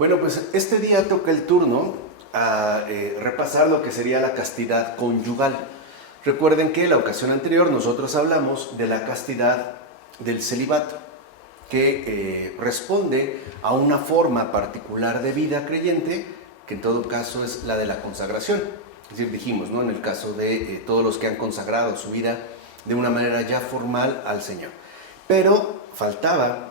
Bueno, pues este día toca el turno a repasar lo que sería la castidad conyugal. Recuerden que la ocasión anterior nosotros hablamos de la castidad del celibato, que responde a una forma particular de vida creyente, que en todo caso es la de la consagración. Es decir, dijimos, ¿no?, en el caso de todos los que han consagrado su vida de una manera ya formal al Señor. Pero faltaba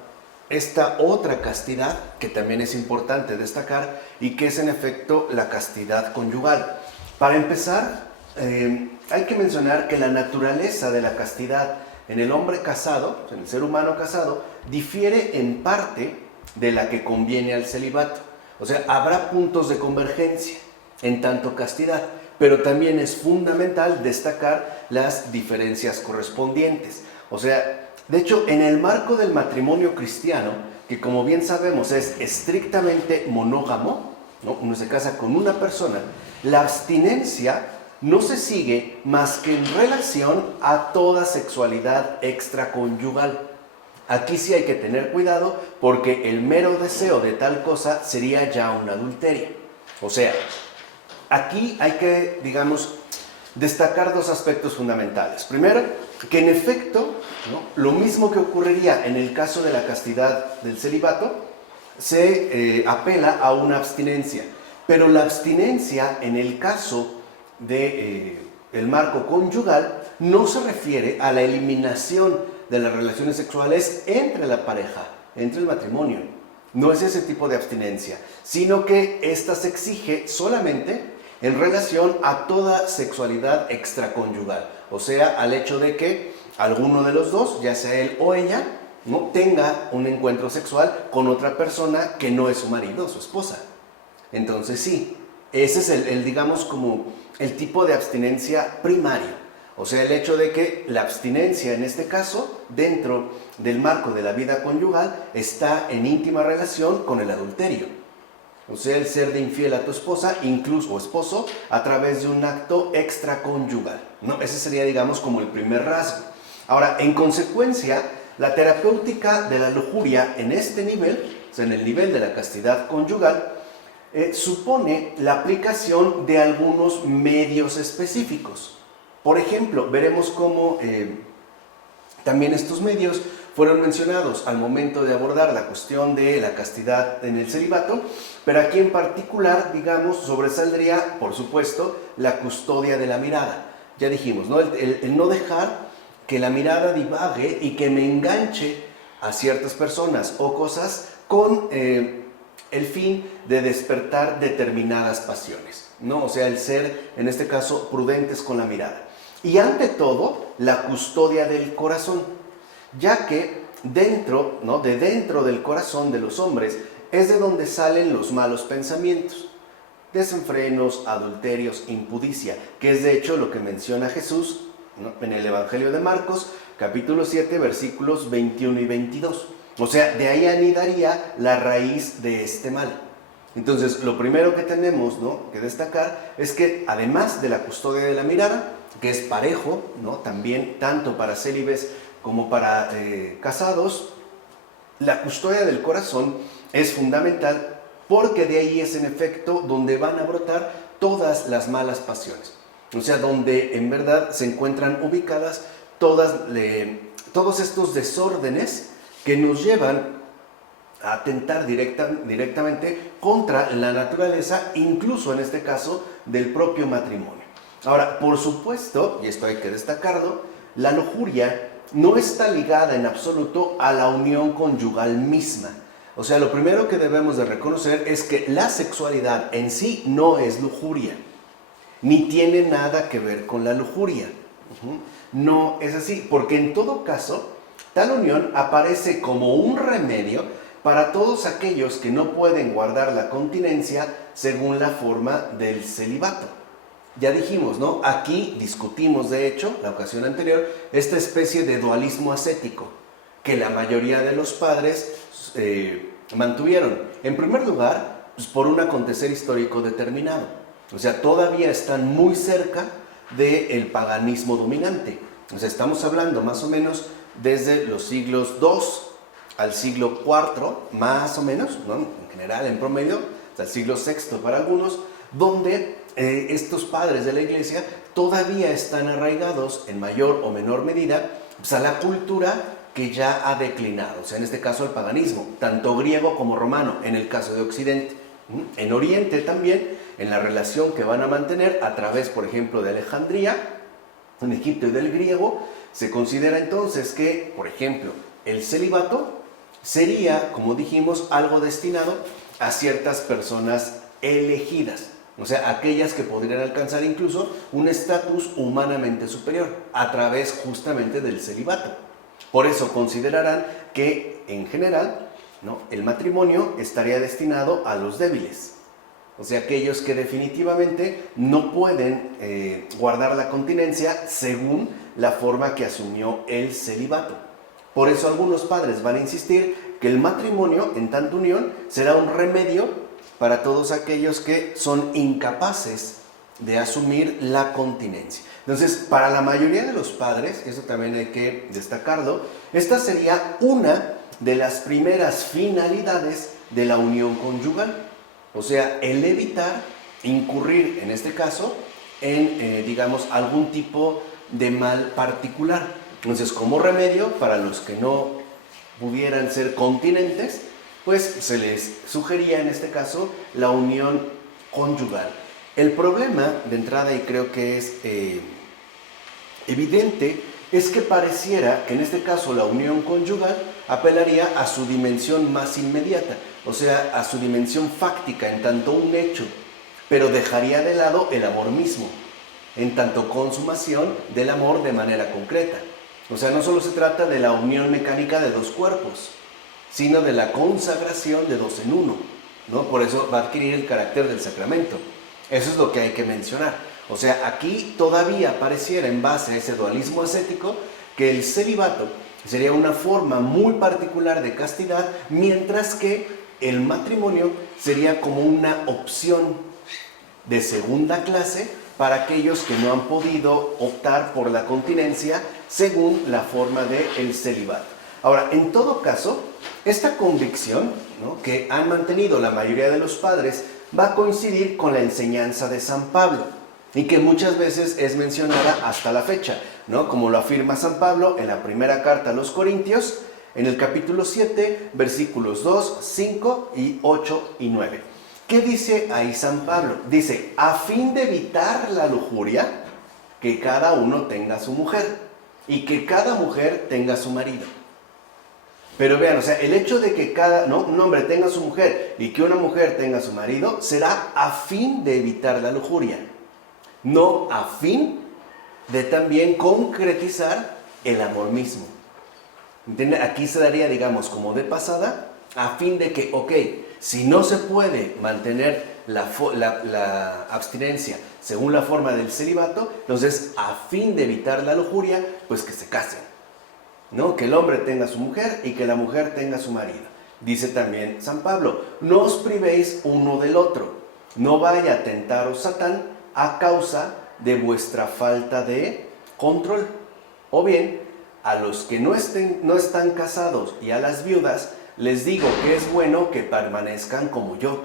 esta otra castidad que también es importante destacar y que es en efecto la castidad conyugal. Para empezar, hay que mencionar que la naturaleza de la castidad en el hombre casado, en el ser humano casado, difiere en parte de la que conviene al celibato. O sea, habrá puntos de convergencia en tanto castidad, pero también es fundamental destacar las diferencias correspondientes. O sea, de hecho, en el marco del matrimonio cristiano, que como bien sabemos es estrictamente monógamo, ¿no?, uno se casa con una persona, la abstinencia no se sigue más que en relación a toda sexualidad extraconyugal. Aquí sí hay que tener cuidado porque el mero deseo de tal cosa sería ya un adulterio. O sea, aquí hay que, digamos, destacar dos aspectos fundamentales. Primero, que en efecto, ¿no?, lo mismo que ocurriría en el caso de la castidad del celibato, se apela a una abstinencia. Pero la abstinencia en el caso del marco conyugal no se refiere a la eliminación de las relaciones sexuales entre la pareja, entre el matrimonio. No es ese tipo de abstinencia, sino que ésta se exige solamente en relación a toda sexualidad extraconyugal, o sea, al hecho de que alguno de los dos, ya sea él o ella, no tenga un encuentro sexual con otra persona que no es su marido o su esposa. Entonces sí, ese es digamos, como el tipo de abstinencia primario. O sea, el hecho de que la abstinencia, en este caso, dentro del marco de la vida conyugal, está en íntima relación con el adulterio. O sea, el ser de infiel a tu esposa, incluso o esposo, a través de un acto extraconyugal, ¿no? Ese sería, digamos, como el primer rasgo. Ahora, en consecuencia, la terapéutica de la lujuria en este nivel, o sea, en el nivel de la castidad conyugal, supone la aplicación de algunos medios específicos. Por ejemplo, veremos cómo también estos medios fueron mencionados al momento de abordar la cuestión de la castidad en el celibato, pero aquí en particular, digamos, sobresaldría, por supuesto, la custodia de la mirada. Ya dijimos, ¿no?, el no dejar que la mirada divague y que me enganche a ciertas personas o cosas con el fin de despertar determinadas pasiones, ¿no? O sea, el ser, en este caso, prudentes con la mirada. Y ante todo, la custodia del corazón, ya que dentro, ¿no?, de dentro del corazón de los hombres es de donde salen los malos pensamientos, desenfrenos, adulterios, impudicia, que es de hecho lo que menciona Jesús, ¿no?, en el Evangelio de Marcos, capítulo 7, versículos 21 y 22. O sea, de ahí anidaría la raíz de este mal. Entonces, lo primero que tenemos, ¿no?, que destacar es que además de la custodia de la mirada, que es parejo, ¿no?, también tanto para célibes como para casados, la custodia del corazón es fundamental porque de ahí es en efecto donde van a brotar todas las malas pasiones. O sea, donde en verdad se encuentran ubicadas todos estos desórdenes que nos llevan a atentar directamente contra la naturaleza, incluso en este caso del propio matrimonio. Ahora, por supuesto, y esto hay que destacarlo, la lujuria no está ligada en absoluto a la unión conyugal misma. O sea, lo primero que debemos de reconocer es que la sexualidad en sí no es lujuria, ni tiene nada que ver con la lujuria. No es así, porque en todo caso, tal unión aparece como un remedio para todos aquellos que no pueden guardar la continencia según la forma del celibato. Ya dijimos, ¿no? Aquí discutimos, de hecho, la ocasión anterior, esta especie de dualismo ascético que la mayoría de los padres mantuvieron. En primer lugar, pues por un acontecer histórico determinado. O sea, todavía están muy cerca del paganismo dominante. O sea, estamos hablando más o menos desde los siglos II al siglo IV, más o menos, ¿no? En general, en promedio, hasta el siglo VI para algunos, donde estos padres de la iglesia todavía están arraigados en mayor o menor medida pues, a la cultura que ya ha declinado, o sea, en este caso el paganismo, tanto griego como romano, en el caso de Occidente. En Oriente también, en la relación que van a mantener a través, por ejemplo, de Alejandría, en Egipto y del griego, se considera entonces que, por ejemplo, el celibato sería, como dijimos, algo destinado a ciertas personas elegidas, o sea, aquellas que podrían alcanzar incluso un estatus humanamente superior a través justamente del celibato. Por eso considerarán que, en general, ¿no?, el matrimonio estaría destinado a los débiles, o sea, aquellos que definitivamente no pueden guardar la continencia según la forma que asumió el celibato. Por eso algunos padres van a insistir que el matrimonio, en tanta unión, será un remedio para todos aquellos que son incapaces de asumir la continencia. Entonces, para la mayoría de los padres, eso también hay que destacarlo, esta sería una de las primeras finalidades de la unión conyugal. O sea, el evitar incurrir, en este caso, en, digamos, algún tipo de mal particular. Entonces, como remedio, para los que no pudieran ser continentes, pues se les sugería, en este caso, la unión conyugal. El problema, de entrada, y creo que es evidente, es que pareciera que en este caso la unión conyugal apelaría a su dimensión más inmediata, o sea, a su dimensión fáctica en tanto un hecho, pero dejaría de lado el amor mismo, en tanto consumación del amor de manera concreta. O sea, no solo se trata de la unión mecánica de dos cuerpos, sino de la consagración de dos en uno, ¿no? Por eso va a adquirir el carácter del sacramento. Eso es lo que hay que mencionar. O sea, aquí todavía pareciera, en base a ese dualismo ascético, que el celibato sería una forma muy particular de castidad, mientras que el matrimonio sería como una opción de segunda clase para aquellos que no han podido optar por la continencia según la forma del celibato. Ahora, en todo caso, esta convicción, ¿no?, que han mantenido la mayoría de los padres va a coincidir con la enseñanza de San Pablo y que muchas veces es mencionada hasta la fecha, ¿no?, como lo afirma San Pablo en la primera carta a los Corintios, en el capítulo 7, versículos 2, 5 y 8 y 9. ¿Qué dice ahí San Pablo? Dice, a fin de evitar la lujuria, que cada uno tenga su mujer y que cada mujer tenga su marido. Pero vean, o sea, el hecho de que un hombre tenga su mujer y que una mujer tenga su marido será a fin de evitar la lujuria, no a fin de también concretizar el amor mismo. ¿Entienden? Aquí se daría, digamos, como de pasada, a fin de que, ok, si no se puede mantener la abstinencia según la forma del celibato, entonces, a fin de evitar la lujuria, pues que se casen, ¿no? Que el hombre tenga su mujer y que la mujer tenga su marido. Dice también San Pablo, no os privéis uno del otro, no vaya a tentaros Satán a causa de vuestra falta de control. O bien, a los que no están casados y a las viudas, les digo que es bueno que permanezcan como yo,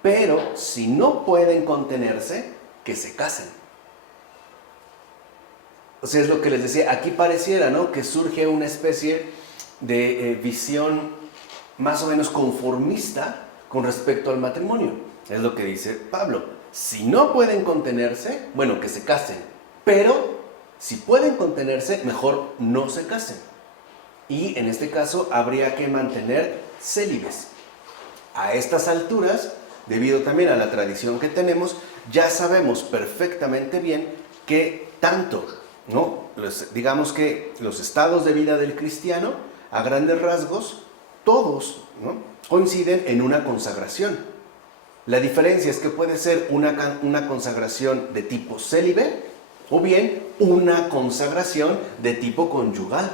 pero si no pueden contenerse, que se casen. O sea, es lo que les decía, aquí pareciera, ¿no?, que surge una especie de visión más o menos conformista con respecto al matrimonio. Es lo que dice Pablo. Si no pueden contenerse, bueno, que se casen. Pero si pueden contenerse, mejor no se casen. Y en este caso habría que mantener célibes. A estas alturas, debido también a la tradición que tenemos, ya sabemos perfectamente bien que tanto, ¿no?, digamos que los estados de vida del cristiano, a grandes rasgos, todos, ¿no?, coinciden en una consagración. La diferencia es que puede ser una consagración de tipo célibe o bien una consagración de tipo conyugal.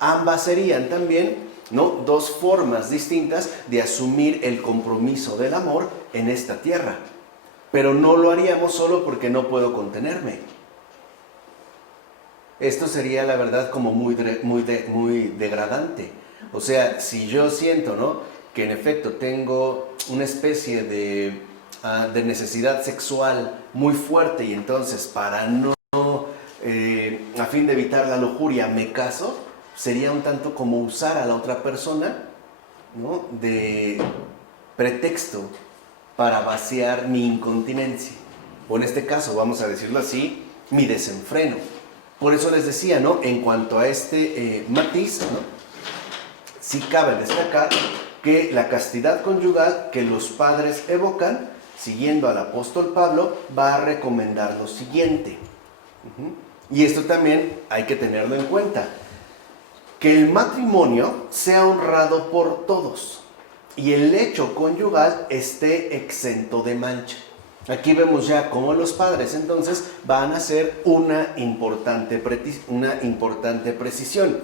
Ambas serían también, ¿no?, dos formas distintas de asumir el compromiso del amor en esta tierra. Pero no lo haríamos solo porque no puedo contenerme. Esto sería, la verdad, como muy degradante. O sea, si yo siento, ¿no?, que en efecto tengo una especie de necesidad sexual muy fuerte y entonces para no, a fin de evitar la lujuria, me caso, sería un tanto como usar a la otra persona, ¿no?, de pretexto para vaciar mi incontinencia. O en este caso, vamos a decirlo así, mi desenfreno. Por eso les decía, ¿no?, en cuanto a este matiz, ¿no?, sí cabe destacar que la castidad conyugal que los padres evocan, siguiendo al apóstol Pablo, va a recomendar lo siguiente. Y esto también hay que tenerlo en cuenta. Que el matrimonio sea honrado por todos y el lecho conyugal esté exento de mancha. Aquí vemos ya cómo los padres entonces van a hacer una importante precisión.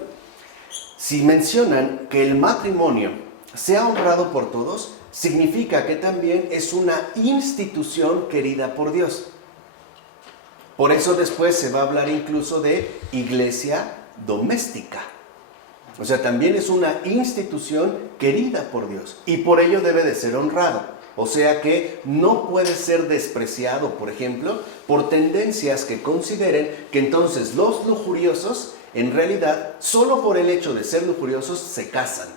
Si mencionan que el matrimonio sea honrado por todos, significa que también es una institución querida por Dios. Por eso después se va a hablar incluso de iglesia doméstica. O sea, también es una institución querida por Dios y por ello debe de ser honrado. O sea que no puede ser despreciado, por ejemplo, por tendencias que consideren que entonces los lujuriosos, en realidad, solo por el hecho de ser lujuriosos, se casan.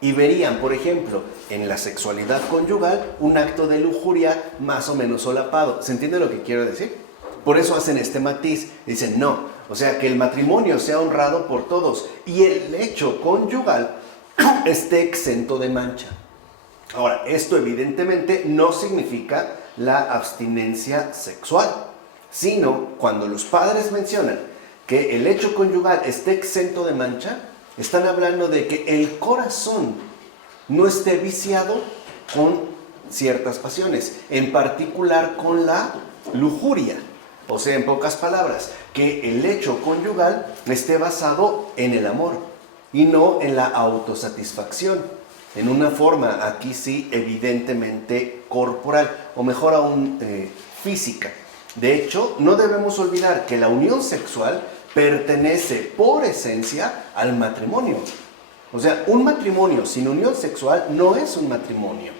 Y verían, por ejemplo, en la sexualidad conyugal, un acto de lujuria más o menos solapado. ¿Se entiende lo que quiero decir? Por eso hacen este matiz. Dicen, no, o sea, que el matrimonio sea honrado por todos y el lecho conyugal esté exento de mancha. Ahora, esto evidentemente no significa la abstinencia sexual, sino cuando los padres mencionan que el lecho conyugal esté exento de mancha, están hablando de que el corazón no esté viciado con ciertas pasiones, en particular con la lujuria. O sea, en pocas palabras, que el lecho conyugal esté basado en el amor y no en la autosatisfacción, en una forma, aquí sí, evidentemente corporal, o mejor aún, física. De hecho, no debemos olvidar que la unión sexual pertenece por esencia al matrimonio. O sea, un matrimonio sin unión sexual no es un matrimonio.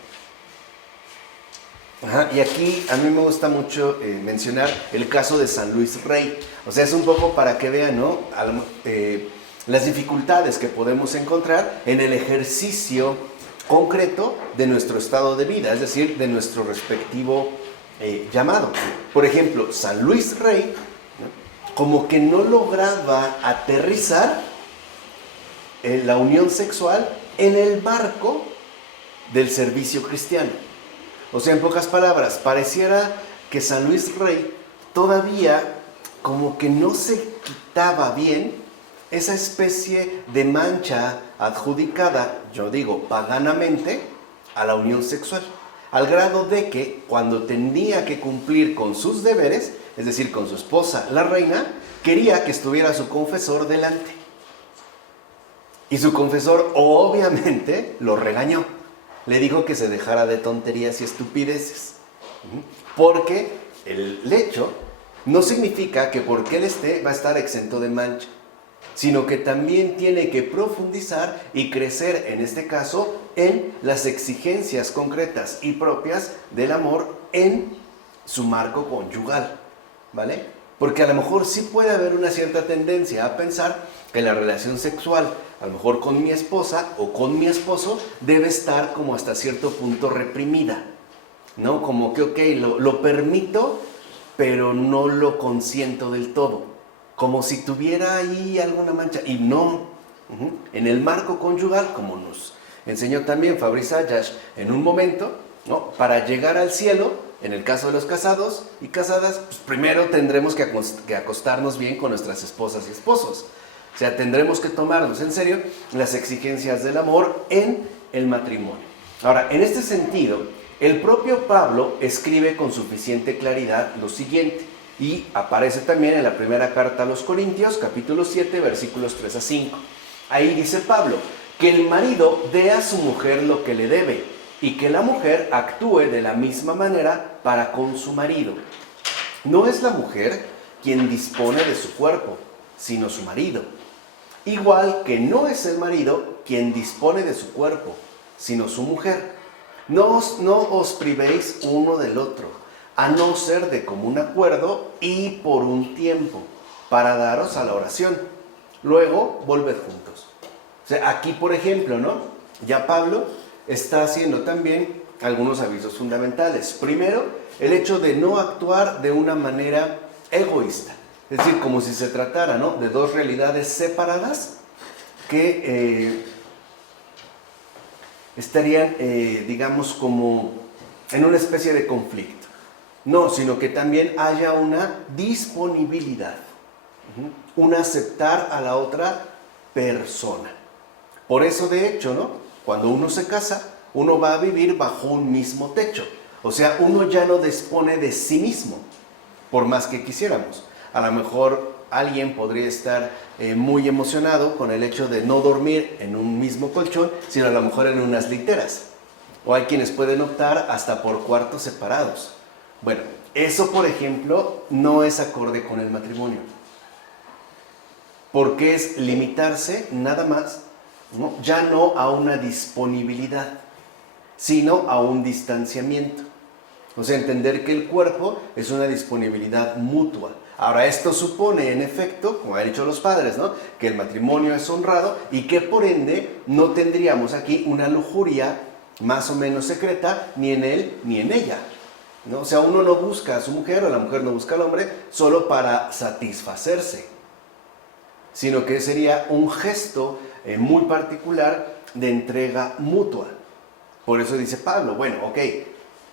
Y aquí a mí me gusta mucho mencionar el caso de San Luis Rey. O sea, es un poco para que vean, ¿no?, las dificultades que podemos encontrar en el ejercicio concreto de nuestro estado de vida, es decir, de nuestro respectivo llamado. Por ejemplo, San Luis Rey, ¿no?, como que no lograba aterrizar la unión sexual en el marco del servicio cristiano. O sea, en pocas palabras, pareciera que San Luis Rey todavía como que no se quitaba bien esa especie de mancha adjudicada, yo digo, paganamente, a la unión sexual, al grado de que cuando tenía que cumplir con sus deberes, es decir, con su esposa, la reina, quería que estuviera su confesor delante. Y su confesor obviamente lo regañó. Le dijo que se dejara de tonterías y estupideces. Porque el lecho no significa que porque él esté va a estar exento de mancha, sino que también tiene que profundizar y crecer, en este caso, en las exigencias concretas y propias del amor en su marco conyugal, ¿vale? Porque a lo mejor sí puede haber una cierta tendencia a pensar que la relación sexual, a lo mejor con mi esposa o con mi esposo, debe estar como hasta cierto punto reprimida, ¿no? Como que, ok, lo permito, pero no lo consiento del todo. Como si tuviera ahí alguna mancha, y no. En el marco conyugal, como nos enseñó también Fabrice Ayash en un momento, ¿no?, para llegar al cielo, en el caso de los casados y casadas, pues primero tendremos que acostarnos bien con nuestras esposas y esposos. O sea, tendremos que tomarnos en serio las exigencias del amor en el matrimonio. Ahora, en este sentido, el propio Pablo escribe con suficiente claridad lo siguiente. Y aparece también en la primera carta a los Corintios, capítulo 7, versículos 3 a 5. Ahí dice Pablo, que el marido dé a su mujer lo que le debe, y que la mujer actúe de la misma manera para con su marido. No es la mujer quien dispone de su cuerpo, sino su marido. Igual que no es el marido quien dispone de su cuerpo, sino su mujer. No os privéis uno del otro, a no ser de común acuerdo y por un tiempo, para daros a la oración. Luego, volved juntos. O sea, aquí, por ejemplo, ¿no? Ya Pablo está haciendo también algunos avisos fundamentales. Primero, el hecho de no actuar de una manera egoísta. Es decir, como si se tratara, ¿no?, de dos realidades separadas que estarían, digamos, como en una especie de conflicto. No, sino que también haya una disponibilidad, un aceptar a la otra persona. Por eso, de hecho, ¿no?, cuando uno se casa, uno va a vivir bajo un mismo techo. O sea, uno ya no dispone de sí mismo, por más que quisiéramos. A lo mejor alguien podría estar muy emocionado con el hecho de no dormir en un mismo colchón, sino a lo mejor en unas literas. O hay quienes pueden optar hasta por cuartos separados. Bueno, eso, por ejemplo, no es acorde con el matrimonio. Porque es limitarse nada más, ¿no?, ya no a una disponibilidad, sino a un distanciamiento. O sea, entender que el cuerpo es una disponibilidad mutua. Ahora, esto supone, en efecto, como han dicho los padres, ¿no?, que el matrimonio es honrado y que por ende no tendríamos aquí una lujuria más o menos secreta ni en él ni en ella, ¿no? O sea, uno no busca a su mujer o la mujer no busca al hombre solo para satisfacerse, sino que sería un gesto muy particular de entrega mutua. Por eso dice Pablo, bueno, ok,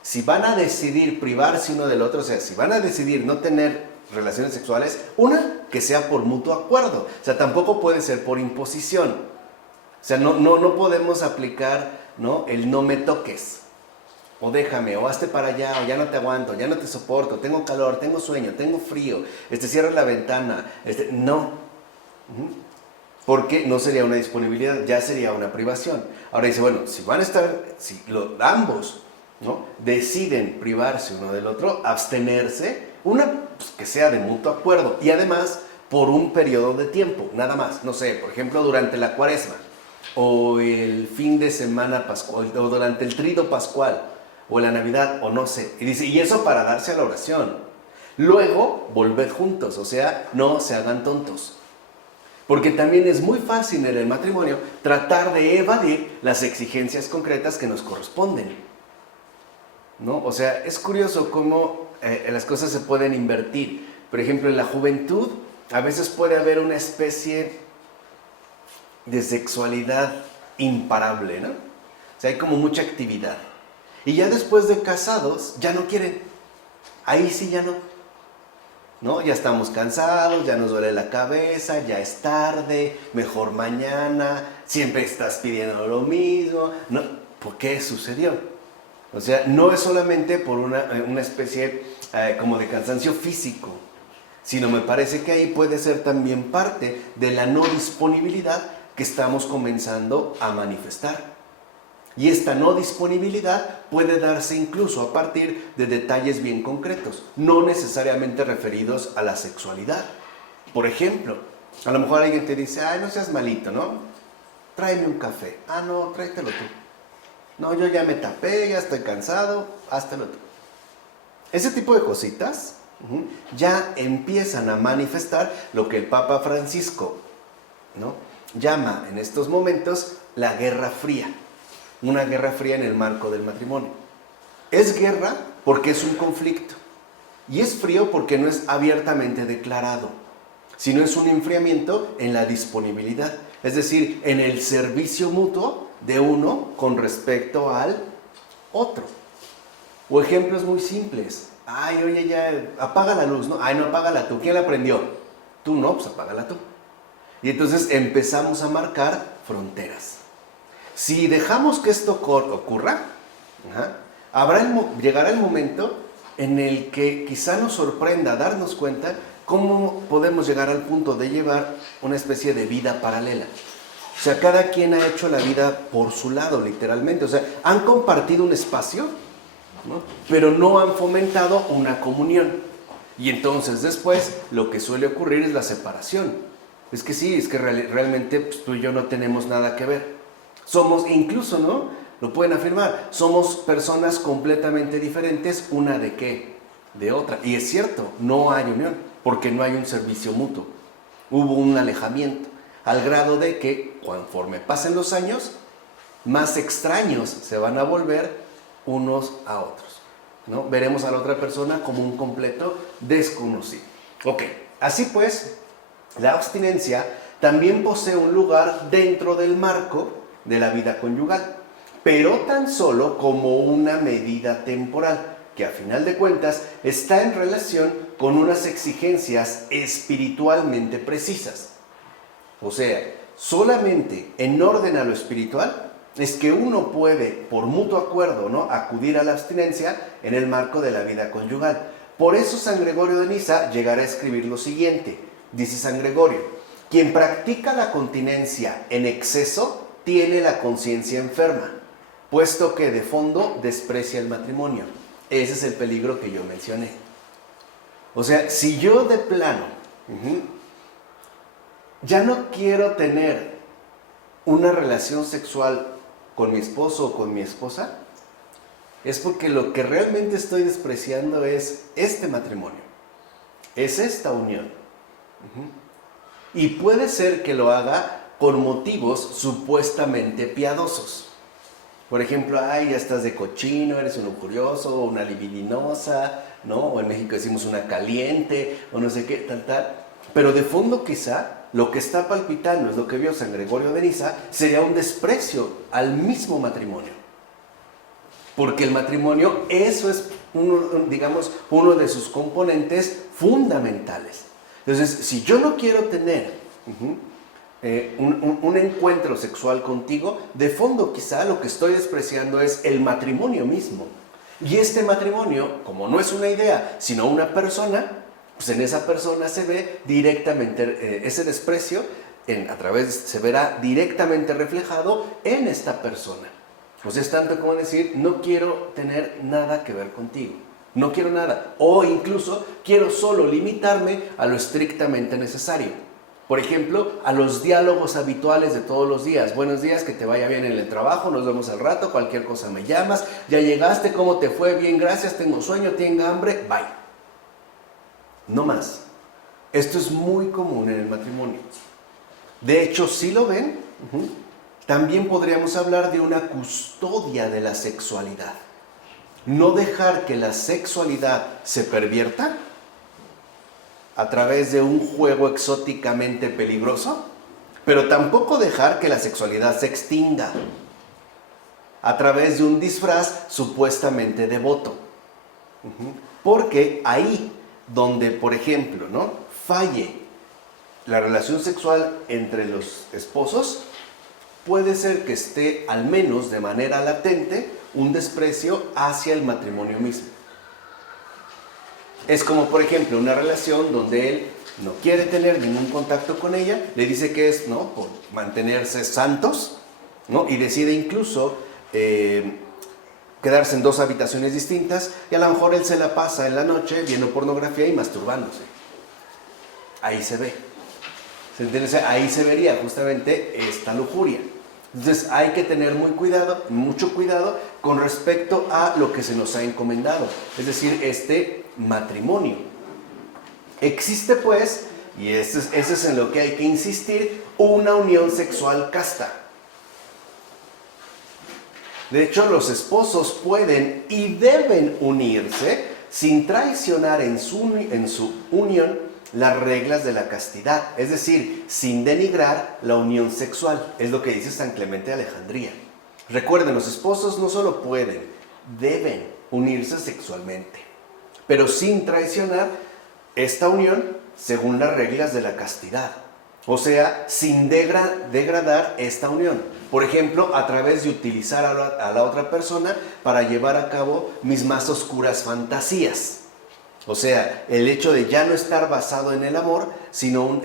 si van a decidir privarse uno del otro, o sea, si van a decidir no tener relaciones sexuales, una, que sea por mutuo acuerdo. O sea, tampoco puede ser por imposición. O sea, no podemos aplicar, ¿no?, el no me toques, o déjame, o hazte para allá, o ya no te aguanto, ya no te soporto, tengo calor, tengo sueño, tengo frío, cierra la ventana, no. Porque no sería una disponibilidad, ya sería una privación. Ahora dice, bueno, si van a estar, si ambos, ¿no?, deciden privarse uno del otro, abstenerse, una, pues, que sea de mutuo acuerdo y además por un periodo de tiempo, nada más. No sé, por ejemplo, durante la Cuaresma o el fin de semana pascual o durante el trido pascual o la Navidad o no sé. Y dice, y eso para darse a la oración. Luego, volved juntos, o sea, no se hagan tontos. Porque también es muy fácil en el matrimonio tratar de evadir las exigencias concretas que nos corresponden, ¿no? O sea, es curioso cómo las cosas se pueden invertir. Por ejemplo, en la juventud a veces puede haber una especie de sexualidad imparable, ¿no? O sea, hay como mucha actividad. Y ya después de casados, ya no quieren. Ahí sí ya no. ¿No? Ya estamos cansados, ya nos duele la cabeza, ya es tarde, mejor mañana, siempre estás pidiendo lo mismo. No, ¿por qué sucedió? O sea, no es solamente por una especie como de cansancio físico, sino me parece que ahí puede ser también parte de la no disponibilidad que estamos comenzando a manifestar. Y esta no disponibilidad puede darse incluso a partir de detalles bien concretos, no necesariamente referidos a la sexualidad. Por ejemplo, a lo mejor alguien te dice, ay, no seas malito, ¿no? Tráeme un café. Ah, no, tráetelo tú. No, yo ya me tapé, ya estoy cansado, háztelo tú. Ese tipo de cositas ya empiezan a manifestar lo que el Papa Francisco, ¿no?, llama en estos momentos la Guerra Fría. Una guerra fría en el marco del matrimonio. Es guerra porque es un conflicto. Y es frío porque no es abiertamente declarado, sino es un enfriamiento en la disponibilidad. Es decir, en el servicio mutuo de uno con respecto al otro. O ejemplos muy simples. Ay, oye, ya apaga la luz, ¿no? Ay, no, apágala tú. ¿Quién la prendió? Tú no, pues apágala tú. Y entonces empezamos a marcar fronteras. Si dejamos que esto ocurra, llegará el momento en el que quizá nos sorprenda darnos cuenta cómo podemos llegar al punto de llevar una especie de vida paralela. O sea, cada quien ha hecho la vida por su lado, literalmente. O sea, han compartido un espacio, ¿no?, pero no han fomentado una comunión. Y entonces después lo que suele ocurrir es la separación. Es que sí, es que realmente pues, tú y yo no tenemos nada que ver. Somos, incluso, ¿no? Lo pueden afirmar, somos personas completamente diferentes, una de qué, de otra. Y es cierto, no hay unión, porque no hay un servicio mutuo. Hubo un alejamiento, al grado de que conforme pasen los años, más extraños se van a volver unos a otros, ¿no? Veremos a la otra persona como un completo desconocido. Ok, así pues, la abstinencia también posee un lugar dentro del marco de la vida conyugal, pero tan solo como una medida temporal, que a final de cuentas está en relación con unas exigencias espiritualmente precisas. O sea, solamente en orden a lo espiritual es que uno puede, por mutuo acuerdo, ¿no?, acudir a la abstinencia en el marco de la vida conyugal. Por eso San Gregorio de Niza llegará a escribir lo siguiente. Dice San Gregorio: quien practica la continencia en exceso tiene la conciencia enferma, puesto que de fondo desprecia el matrimonio. Ese es el peligro que yo mencioné. O sea, si yo de plano ya no quiero tener una relación sexual con mi esposo o con mi esposa, es porque lo que realmente estoy despreciando es este matrimonio, es esta unión. Y puede ser que lo haga por motivos supuestamente piadosos. Por ejemplo, ay, ya estás de cochino, eres un lujurioso, o una libidinosa, ¿no? O en México decimos una caliente, o no sé qué, tal. Pero de fondo quizá lo que está palpitando, es lo que vio San Gregorio de Niza, sería un desprecio al mismo matrimonio. Porque el matrimonio, eso es uno de sus componentes fundamentales. Entonces, si yo no quiero tener un encuentro sexual contigo, de fondo quizá lo que estoy despreciando es el matrimonio mismo. Y este matrimonio, como no es una idea, sino una persona, pues en esa persona se ve directamente ese desprecio, se verá directamente reflejado en esta persona. Pues es tanto como decir, no quiero tener nada que ver contigo, no quiero nada, o incluso quiero solo limitarme a lo estrictamente necesario. Por ejemplo, a los diálogos habituales de todos los días. Buenos días, que te vaya bien en el trabajo, nos vemos al rato, cualquier cosa me llamas, ya llegaste, ¿cómo te fue? Bien, gracias, tengo sueño, tengo hambre, bye. No más. Esto es muy común en el matrimonio. De hecho, si lo ven, también podríamos hablar de una custodia de la sexualidad. No dejar que la sexualidad se pervierta a través de un juego exóticamente peligroso, pero tampoco dejar que la sexualidad se extinga a través de un disfraz supuestamente devoto. Porque ahí donde, por ejemplo, ¿no?, falle la relación sexual entre los esposos, puede ser que esté, al menos de manera latente, un desprecio hacia el matrimonio mismo. Es como, por ejemplo, una relación donde él no quiere tener ningún contacto con ella, le dice que es, ¿no?, por mantenerse santos, ¿no?, y decide incluso quedarse en 2 habitaciones distintas, y a lo mejor él se la pasa en la noche viendo pornografía y masturbándose. Ahí se ve. Ahí se vería justamente esta lujuria. Entonces hay que tener mucho cuidado con respecto a lo que se nos ha encomendado, es decir, este matrimonio. Existe pues, y eso es en lo que hay que insistir, una unión sexual casta. De hecho, los esposos pueden y deben unirse sin traicionar en su unión las reglas de la castidad, es decir, sin denigrar la unión sexual. Es lo que dice San Clemente de Alejandría. Recuerden, los esposos no solo pueden, deben unirse sexualmente, pero sin traicionar esta unión según las reglas de la castidad. O sea, sin degradar esta unión. Por ejemplo, a través de utilizar a la otra persona para llevar a cabo mis más oscuras fantasías. O sea, el hecho de ya no estar basado en el amor, sino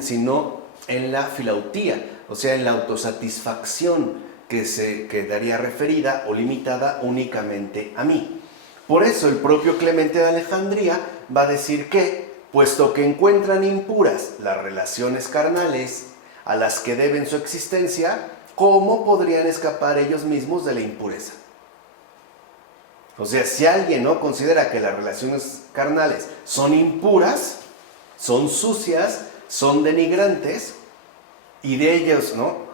en la filautía, o sea, en la autosatisfacción que se quedaría referida o limitada únicamente a mí. Por eso el propio Clemente de Alejandría va a decir que, puesto que encuentran impuras las relaciones carnales a las que deben su existencia, ¿cómo podrían escapar ellos mismos de la impureza? O sea, si alguien no considera que las relaciones carnales son impuras, son sucias, son denigrantes, y de ellos, ¿no?,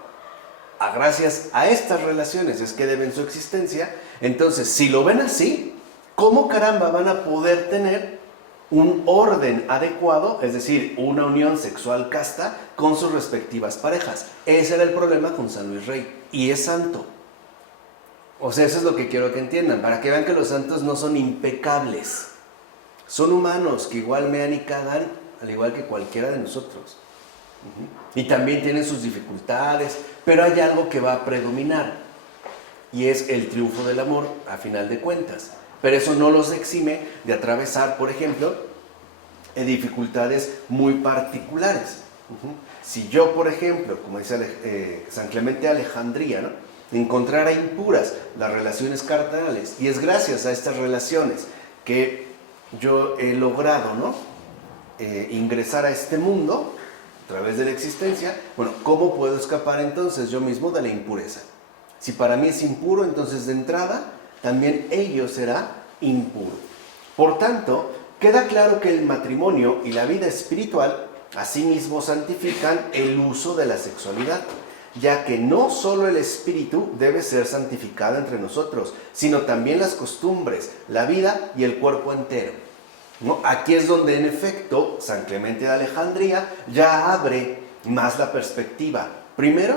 gracias a estas relaciones es que deben su existencia, entonces si lo ven así, ¿cómo caramba van a poder tener un orden adecuado, es decir, una unión sexual casta con sus respectivas parejas? Ese era el problema con San Luis Rey, y es santo. O sea, eso es lo que quiero que entiendan, para que vean que los santos no son impecables. Son humanos que igual mean y cagan, al igual que cualquiera de nosotros. Y también tienen sus dificultades, pero hay algo que va a predominar, y es el triunfo del amor, a final de cuentas. Pero eso no los exime de atravesar, por ejemplo, dificultades muy particulares. Si yo, por ejemplo, como dice San Clemente de Alejandría, ¿no?, encontrara impuras las relaciones carnales, y es gracias a estas relaciones que yo he logrado, ¿no?, ingresar a este mundo a través de la existencia, bueno, ¿cómo puedo escapar entonces yo mismo de la impureza? Si para mí es impuro, entonces de entrada también ello será impuro. Por tanto, queda claro que el matrimonio y la vida espiritual asimismo santifican el uso de la sexualidad, ya que no solo el espíritu debe ser santificado entre nosotros, sino también las costumbres, la vida y el cuerpo entero, ¿no? Aquí es donde en efecto San Clemente de Alejandría ya abre más la perspectiva. Primero,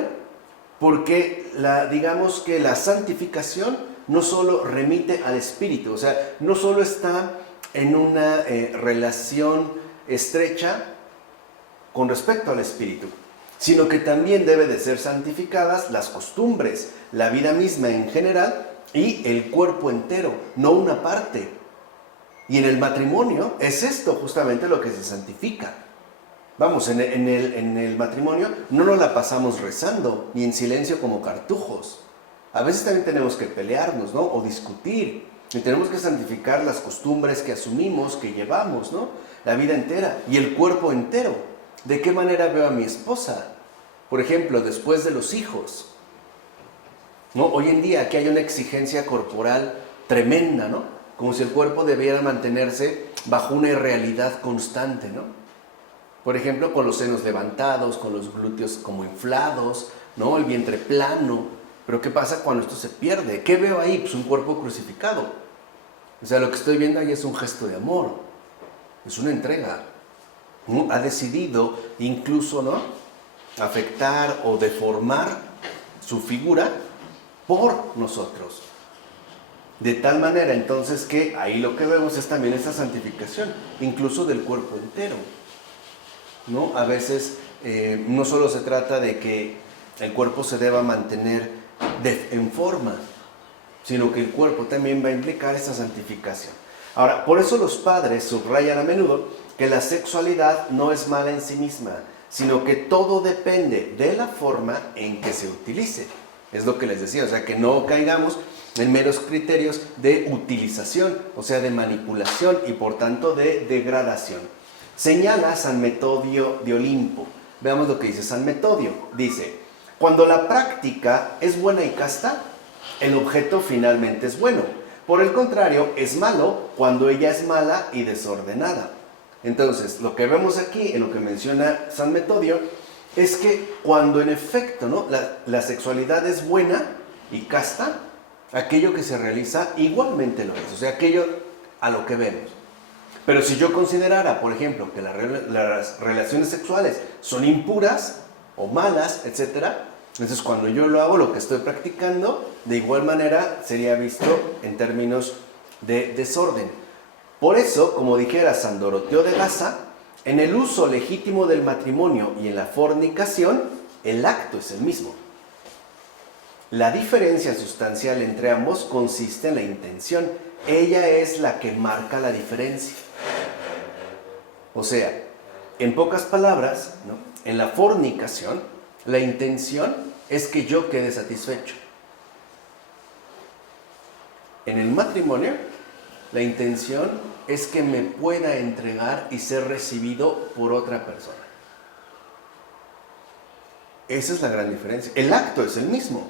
porque digamos que la santificación no solo remite al espíritu, o sea, no solo está en una relación estrecha con respecto al espíritu, sino que también debe de ser santificadas las costumbres, la vida misma en general y el cuerpo entero, no una parte. Y en el matrimonio es esto justamente lo que se santifica. Vamos, en el matrimonio no nos la pasamos rezando, ni en silencio como cartujos. A veces también tenemos que pelearnos, ¿no?, o discutir. Y tenemos que santificar las costumbres que asumimos, que llevamos, ¿no?, la vida entera y el cuerpo entero. ¿De qué manera veo a mi esposa? Por ejemplo, después de los hijos, ¿no? Hoy en día aquí hay una exigencia corporal tremenda, ¿no?, como si el cuerpo debiera mantenerse bajo una irrealidad constante, ¿no? Por ejemplo, con los senos levantados, con los glúteos como inflados, ¿no?, el vientre plano. Pero ¿qué pasa cuando esto se pierde? ¿Qué veo ahí? Pues un cuerpo crucificado. O sea, lo que estoy viendo ahí es un gesto de amor, es una entrega, ¿no? Ha decidido incluso, ¿no?, afectar o deformar su figura por nosotros. De tal manera entonces que ahí lo que vemos es también esa santificación, incluso del cuerpo entero, ¿no? A veces no solo se trata de que el cuerpo se deba mantener en forma, sino que el cuerpo también va a implicar esa santificación. Ahora, por eso los padres subrayan a menudo que la sexualidad no es mala en sí misma, sino que todo depende de la forma en que se utilice. Es lo que les decía, o sea, que no caigamos en meros criterios de utilización, o sea, de manipulación y por tanto de degradación. Señala San Metodio de Olimpo. Veamos lo que dice San Metodio. Dice: cuando la práctica es buena y casta, el objeto finalmente es bueno. Por el contrario, es malo cuando ella es mala y desordenada. Entonces, lo que vemos aquí, en lo que menciona San Metodio, es que cuando en efecto, ¿no?, la sexualidad es buena y casta, aquello que se realiza igualmente lo es, o sea, aquello a lo que vemos. Pero si yo considerara, por ejemplo, que las relaciones sexuales son impuras o malas, etc., entonces cuando yo lo hago, lo que estoy practicando, de igual manera sería visto en términos de desorden. Por eso, como dijera San Doroteo de Gaza, en el uso legítimo del matrimonio y en la fornicación, el acto es el mismo. La diferencia sustancial entre ambos consiste en la intención. Ella es la que marca la diferencia. O sea, en pocas palabras, ¿no?, en la fornicación, la intención es que yo quede satisfecho. En el matrimonio, la intención es que me pueda entregar y ser recibido por otra persona. Esa es la gran diferencia. El acto es el mismo.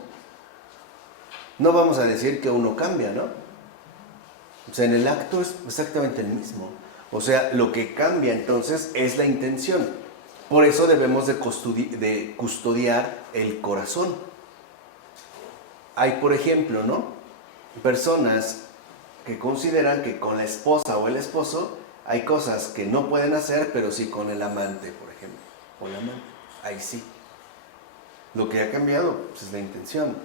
No vamos a decir que uno cambia, ¿no? O sea, en el acto es exactamente el mismo. O sea, lo que cambia entonces es la intención. Por eso debemos de custodiar el corazón. Hay, por ejemplo, ¿no?, personas que consideran que con la esposa o el esposo hay cosas que no pueden hacer, pero sí con el amante, por ejemplo. O la amante. Ahí sí. Lo que ha cambiado pues, es la intención.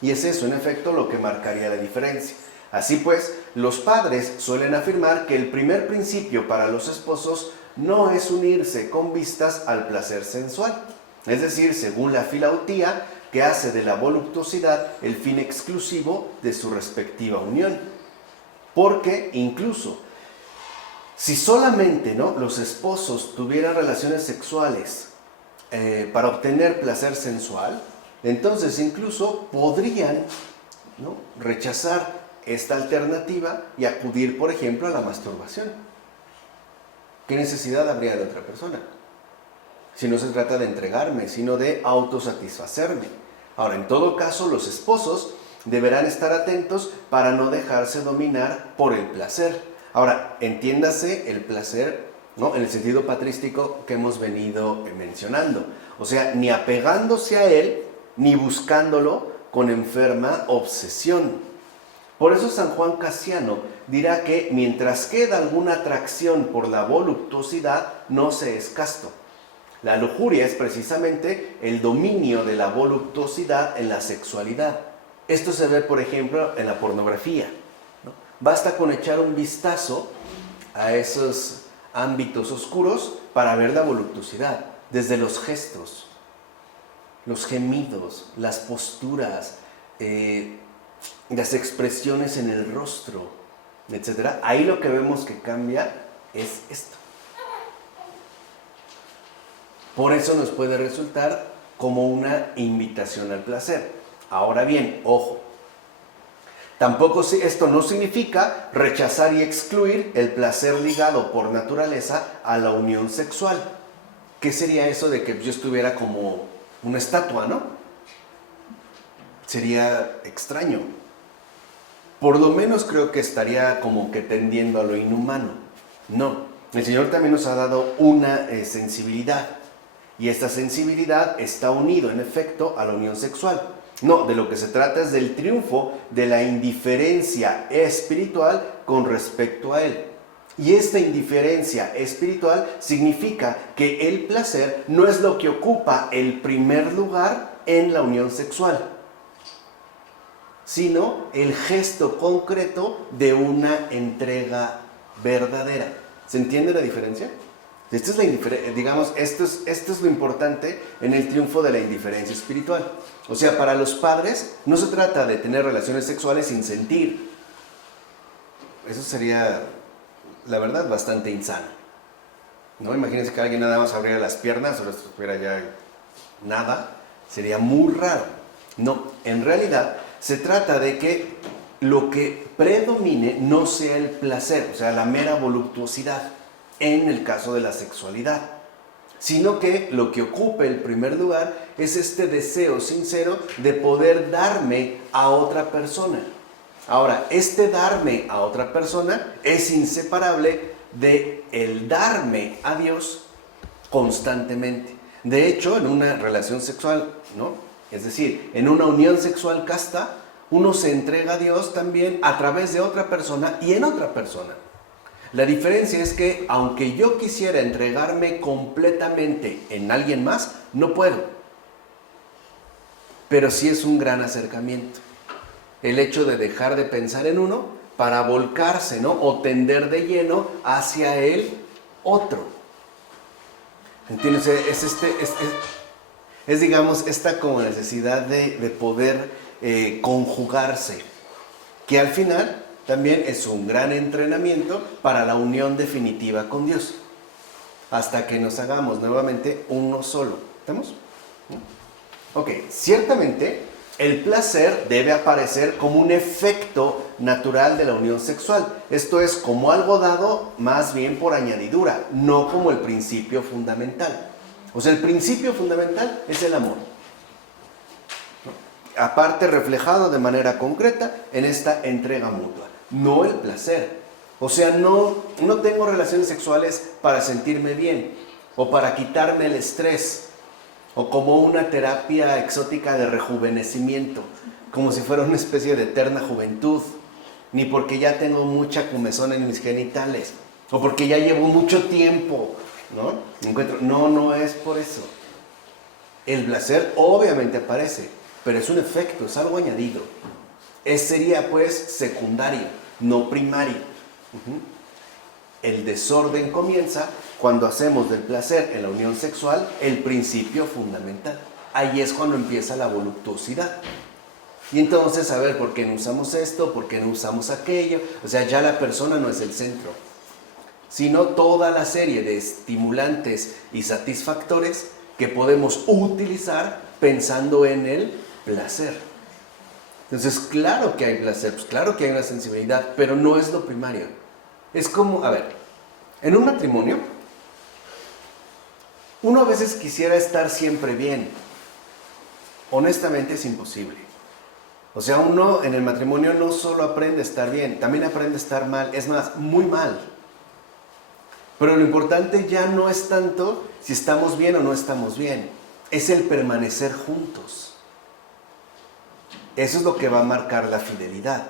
Y es eso, en efecto, lo que marcaría la diferencia. Así pues, los padres suelen afirmar que el primer principio para los esposos no es unirse con vistas al placer sensual. Es decir, según la filautía, que hace de la voluptuosidad el fin exclusivo de su respectiva unión. Porque incluso, si solamente, ¿no?, los esposos tuvieran relaciones sexuales para obtener placer sensual, entonces incluso podrían, ¿no?, rechazar esta alternativa y acudir, por ejemplo, a la masturbación. ¿Qué necesidad habría de otra persona? Si no se trata de entregarme, sino de autosatisfacerme. Ahora, en todo caso, los esposos deberán estar atentos para no dejarse dominar por el placer. Ahora, entiéndase el placer, ¿no?, en el sentido patrístico que hemos venido mencionando. O sea, ni apegándose a él, ni buscándolo con enferma obsesión. Por eso San Juan Casiano dirá que mientras queda alguna atracción por la voluptuosidad, no se es casto. La lujuria es precisamente el dominio de la voluptuosidad en la sexualidad. Esto se ve, por ejemplo, en la pornografía, ¿no? Basta con echar un vistazo a esos ámbitos oscuros para ver la voluptuosidad, desde los gestos, los gemidos, las posturas, las expresiones en el rostro, etc. Ahí lo que vemos que cambia es esto. Por eso nos puede resultar como una invitación al placer. Ahora bien, ojo, tampoco esto no significa rechazar y excluir el placer ligado por naturaleza a la unión sexual. ¿Qué sería eso de que yo estuviera como una estatua, no? Sería extraño. Por lo menos creo que estaría como que tendiendo a lo inhumano. No, el Señor también nos ha dado una sensibilidad. Y esta sensibilidad está unido, en efecto, a la unión sexual. No, de lo que se trata es del triunfo de la indiferencia espiritual con respecto a él. Y esta indiferencia espiritual significa que el placer no es lo que ocupa el primer lugar en la unión sexual, sino el gesto concreto de una entrega verdadera. ¿Se entiende la diferencia? Esta es la digamos, esto es lo importante en el triunfo de la indiferencia espiritual. O sea, para los padres no se trata de tener relaciones sexuales sin sentir. Eso sería, la verdad, bastante insano, ¿no? Imagínense que alguien nada más abriera las piernas o estuviera ya nada. Sería muy raro. No, en realidad se trata de que lo que predomine no sea el placer, o sea, la mera voluptuosidad, en el caso de la sexualidad, sino que lo que ocupe el primer lugar es este deseo sincero de poder darme a otra persona. Ahora, este darme a otra persona es inseparable de el darme a Dios constantemente. De hecho, en una relación sexual, ¿no?, es decir, en una unión sexual casta, uno se entrega a Dios también a través de otra persona y en otra persona. La diferencia es que, aunque yo quisiera entregarme completamente en alguien más, no puedo. Pero sí es un gran acercamiento. El hecho de dejar de pensar en uno para volcarse, ¿no?, o tender de lleno hacia el otro. ¿Entiendes? Es digamos, esta como necesidad de poder conjugarse, que al final también es un gran entrenamiento para la unión definitiva con Dios, hasta que nos hagamos nuevamente uno solo. ¿Estamos? Ok, ciertamente el placer debe aparecer como un efecto natural de la unión sexual. Esto es como algo dado más bien por añadidura, no como el principio fundamental. O sea, el principio fundamental es el amor. aparte reflejado de manera concreta en esta entrega mutua, no el placer. O sea, no tengo relaciones sexuales para sentirme bien o para quitarme el estrés o como una terapia exótica de rejuvenecimiento, como si fuera una especie de eterna juventud, ni porque ya tengo mucha comezón en mis genitales o porque ya llevo mucho tiempo, ¿no? No es por eso. El placer obviamente aparece, pero es un efecto, es algo añadido. Sería pues secundario, no primario. El desorden comienza cuando hacemos del placer en la unión sexual el principio fundamental. Ahí es cuando empieza la voluptuosidad. Y entonces, a ver, ¿por qué no usamos esto? ¿Por qué no usamos aquello? O sea, ya la persona no es el centro, sino toda la serie de estimulantes y satisfactores que podemos utilizar pensando en el placer. Entonces, claro que hay placer, pues claro que hay una sensibilidad, pero no es lo primario. Es como, a ver, en un matrimonio, uno a veces quisiera estar siempre bien. Honestamente es imposible. O sea, uno en el matrimonio no solo aprende a estar bien, también aprende a estar mal, es más, muy mal. Pero lo importante ya no es tanto si estamos bien o no estamos bien, es el permanecer juntos. Eso es lo que va a marcar la fidelidad.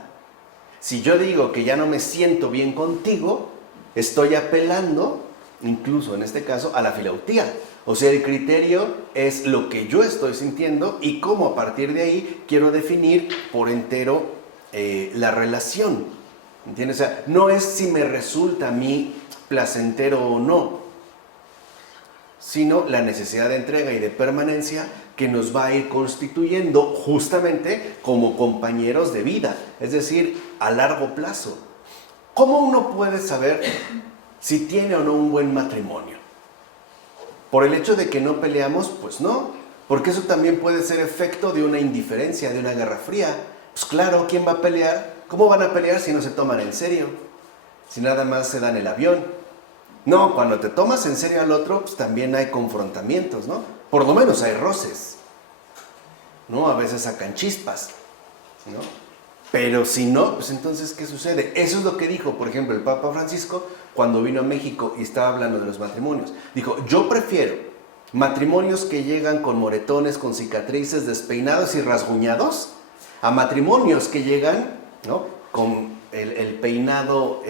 Si yo digo que ya no me siento bien contigo, estoy apelando, incluso en este caso, a la filautía. O sea, el criterio es lo que yo estoy sintiendo y cómo a partir de ahí quiero definir por entero la relación. ¿Entiendes? O sea, no es si me resulta a mí placentero o no, sino la necesidad de entrega y de permanencia que nos va a ir constituyendo justamente como compañeros de vida, es decir, a largo plazo. ¿Cómo uno puede saber si tiene o no un buen matrimonio? ¿Por el hecho de que no peleamos? Pues no, porque eso también puede ser efecto de una indiferencia, de una guerra fría. Pues claro, ¿quién va a pelear? ¿Cómo van a pelear si no se toman en serio? Si nada más se dan el avión. No, cuando te tomas en serio al otro, pues también hay confrontamientos, ¿no? Por lo menos hay roces, ¿no? A veces sacan chispas, ¿no? Pero si no, pues entonces, ¿qué sucede? Eso es lo que dijo, por ejemplo, el Papa Francisco cuando vino a México y estaba hablando de los matrimonios. Dijo, yo prefiero matrimonios que llegan con moretones, con cicatrices, despeinados y rasguñados, a matrimonios que llegan, ¿no?, con el peinado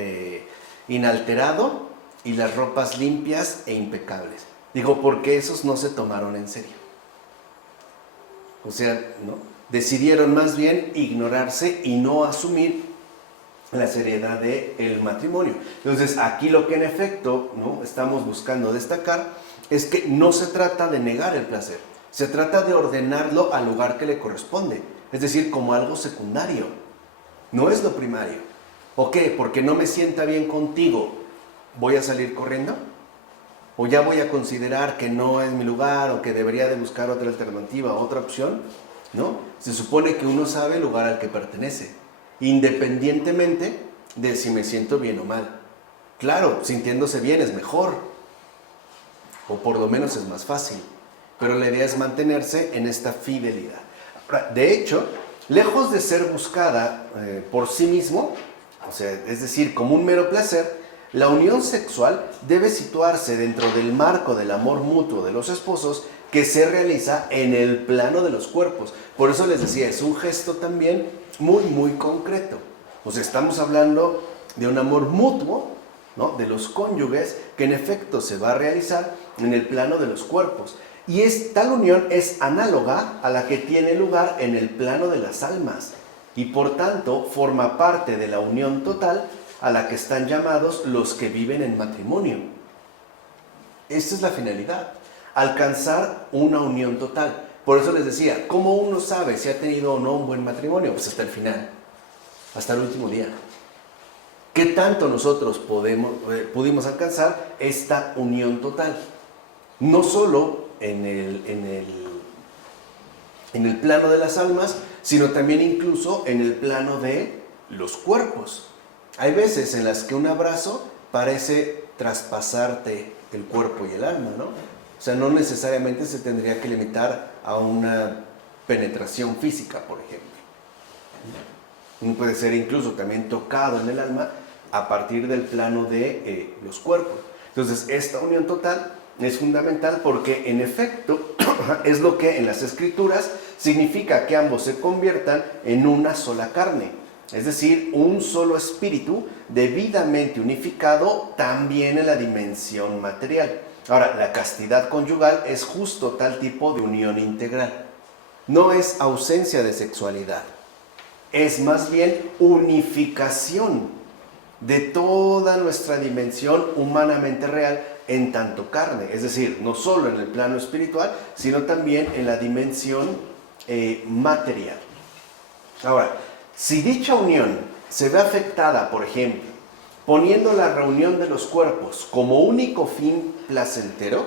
inalterado y las ropas limpias e impecables. Digo, porque esos no se tomaron en serio. O sea, ¿no?, decidieron más bien ignorarse y no asumir la seriedad del matrimonio. Entonces, aquí lo que en efecto, ¿no?, estamos buscando destacar es que no se trata de negar el placer, se trata de ordenarlo al lugar que le corresponde, es decir, como algo secundario, no es lo primario. ¿O qué? Porque no me sienta bien contigo, ¿voy a salir corriendo? ¿O ya voy a considerar que no es mi lugar o que debería de buscar otra alternativa, otra opción? ¿No? Se supone que uno sabe el lugar al que pertenece, independientemente de si me siento bien o mal. Claro, sintiéndose bien es mejor, o por lo menos es más fácil, pero la idea es mantenerse en esta fidelidad. De hecho, lejos de ser buscada por sí mismo, o sea, es decir, como un mero placer, la unión sexual debe situarse dentro del marco del amor mutuo de los esposos que se realiza en el plano de los cuerpos. Por eso les decía, es un gesto también muy, muy concreto. O sea, estamos hablando de un amor mutuo, ¿no?, de los cónyuges, que en efecto se va a realizar en el plano de los cuerpos. Y tal unión es análoga a la que tiene lugar en el plano de las almas. Y por tanto, forma parte de la unión total a la que están llamados los que viven en matrimonio. Esta es la finalidad, alcanzar una unión total. Por eso les decía, ¿cómo uno sabe si ha tenido o no un buen matrimonio? Pues hasta el final, hasta el último día. ¿Qué tanto nosotros pudimos alcanzar esta unión total? No solo en el plano de las almas, sino también incluso en el plano de los cuerpos. Hay veces en las que un abrazo parece traspasarte el cuerpo y el alma, ¿no? O sea, no necesariamente se tendría que limitar a una penetración física, por ejemplo. Puede ser incluso también tocado en el alma a partir del plano de los cuerpos. Entonces, esta unión total es fundamental porque, en efecto, es lo que en las Escrituras significa que ambos se conviertan en una sola carne. Es decir, un solo espíritu debidamente unificado también en la dimensión material. Ahora, la castidad conyugal es justo tal tipo de unión integral. No es ausencia de sexualidad, es más bien unificación de toda nuestra dimensión humanamente real en tanto carne. Es decir, no solo en el plano espiritual, sino también en la dimensión material. Ahora, si dicha unión se ve afectada, por ejemplo, poniendo la reunión de los cuerpos como único fin placentero,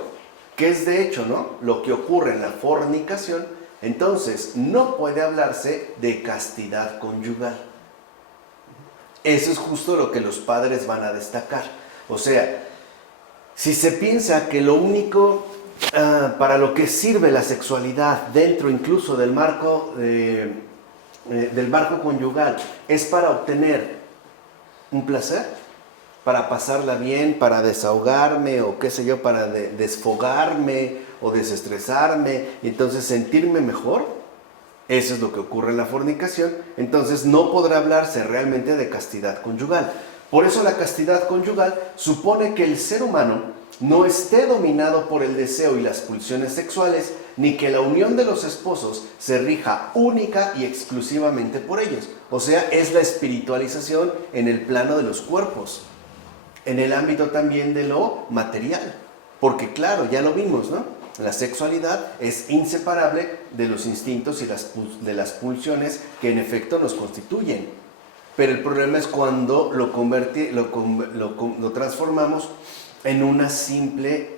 que es de hecho, ¿no?, lo que ocurre en la fornicación, entonces no puede hablarse de castidad conyugal. Eso es justo lo que los padres van a destacar. O sea, si se piensa que lo único para lo que sirve la sexualidad dentro incluso del marco conyugal es para obtener un placer, para pasarla bien, para desahogarme o qué sé yo, para desfogarme o desestresarme y entonces sentirme mejor, eso es lo que ocurre en la fornicación, entonces no podrá hablarse realmente de castidad conyugal. Por eso la castidad conyugal supone que el ser humano no esté dominado por el deseo y las pulsiones sexuales, ni que la unión de los esposos se rija única y exclusivamente por ellos. O sea, es la espiritualización en el plano de los cuerpos, en el ámbito también de lo material. Porque claro, ya lo vimos, ¿no? La sexualidad es inseparable de los instintos y de las pulsiones que en efecto nos constituyen. Pero el problema es cuando lo transformamos en una simple,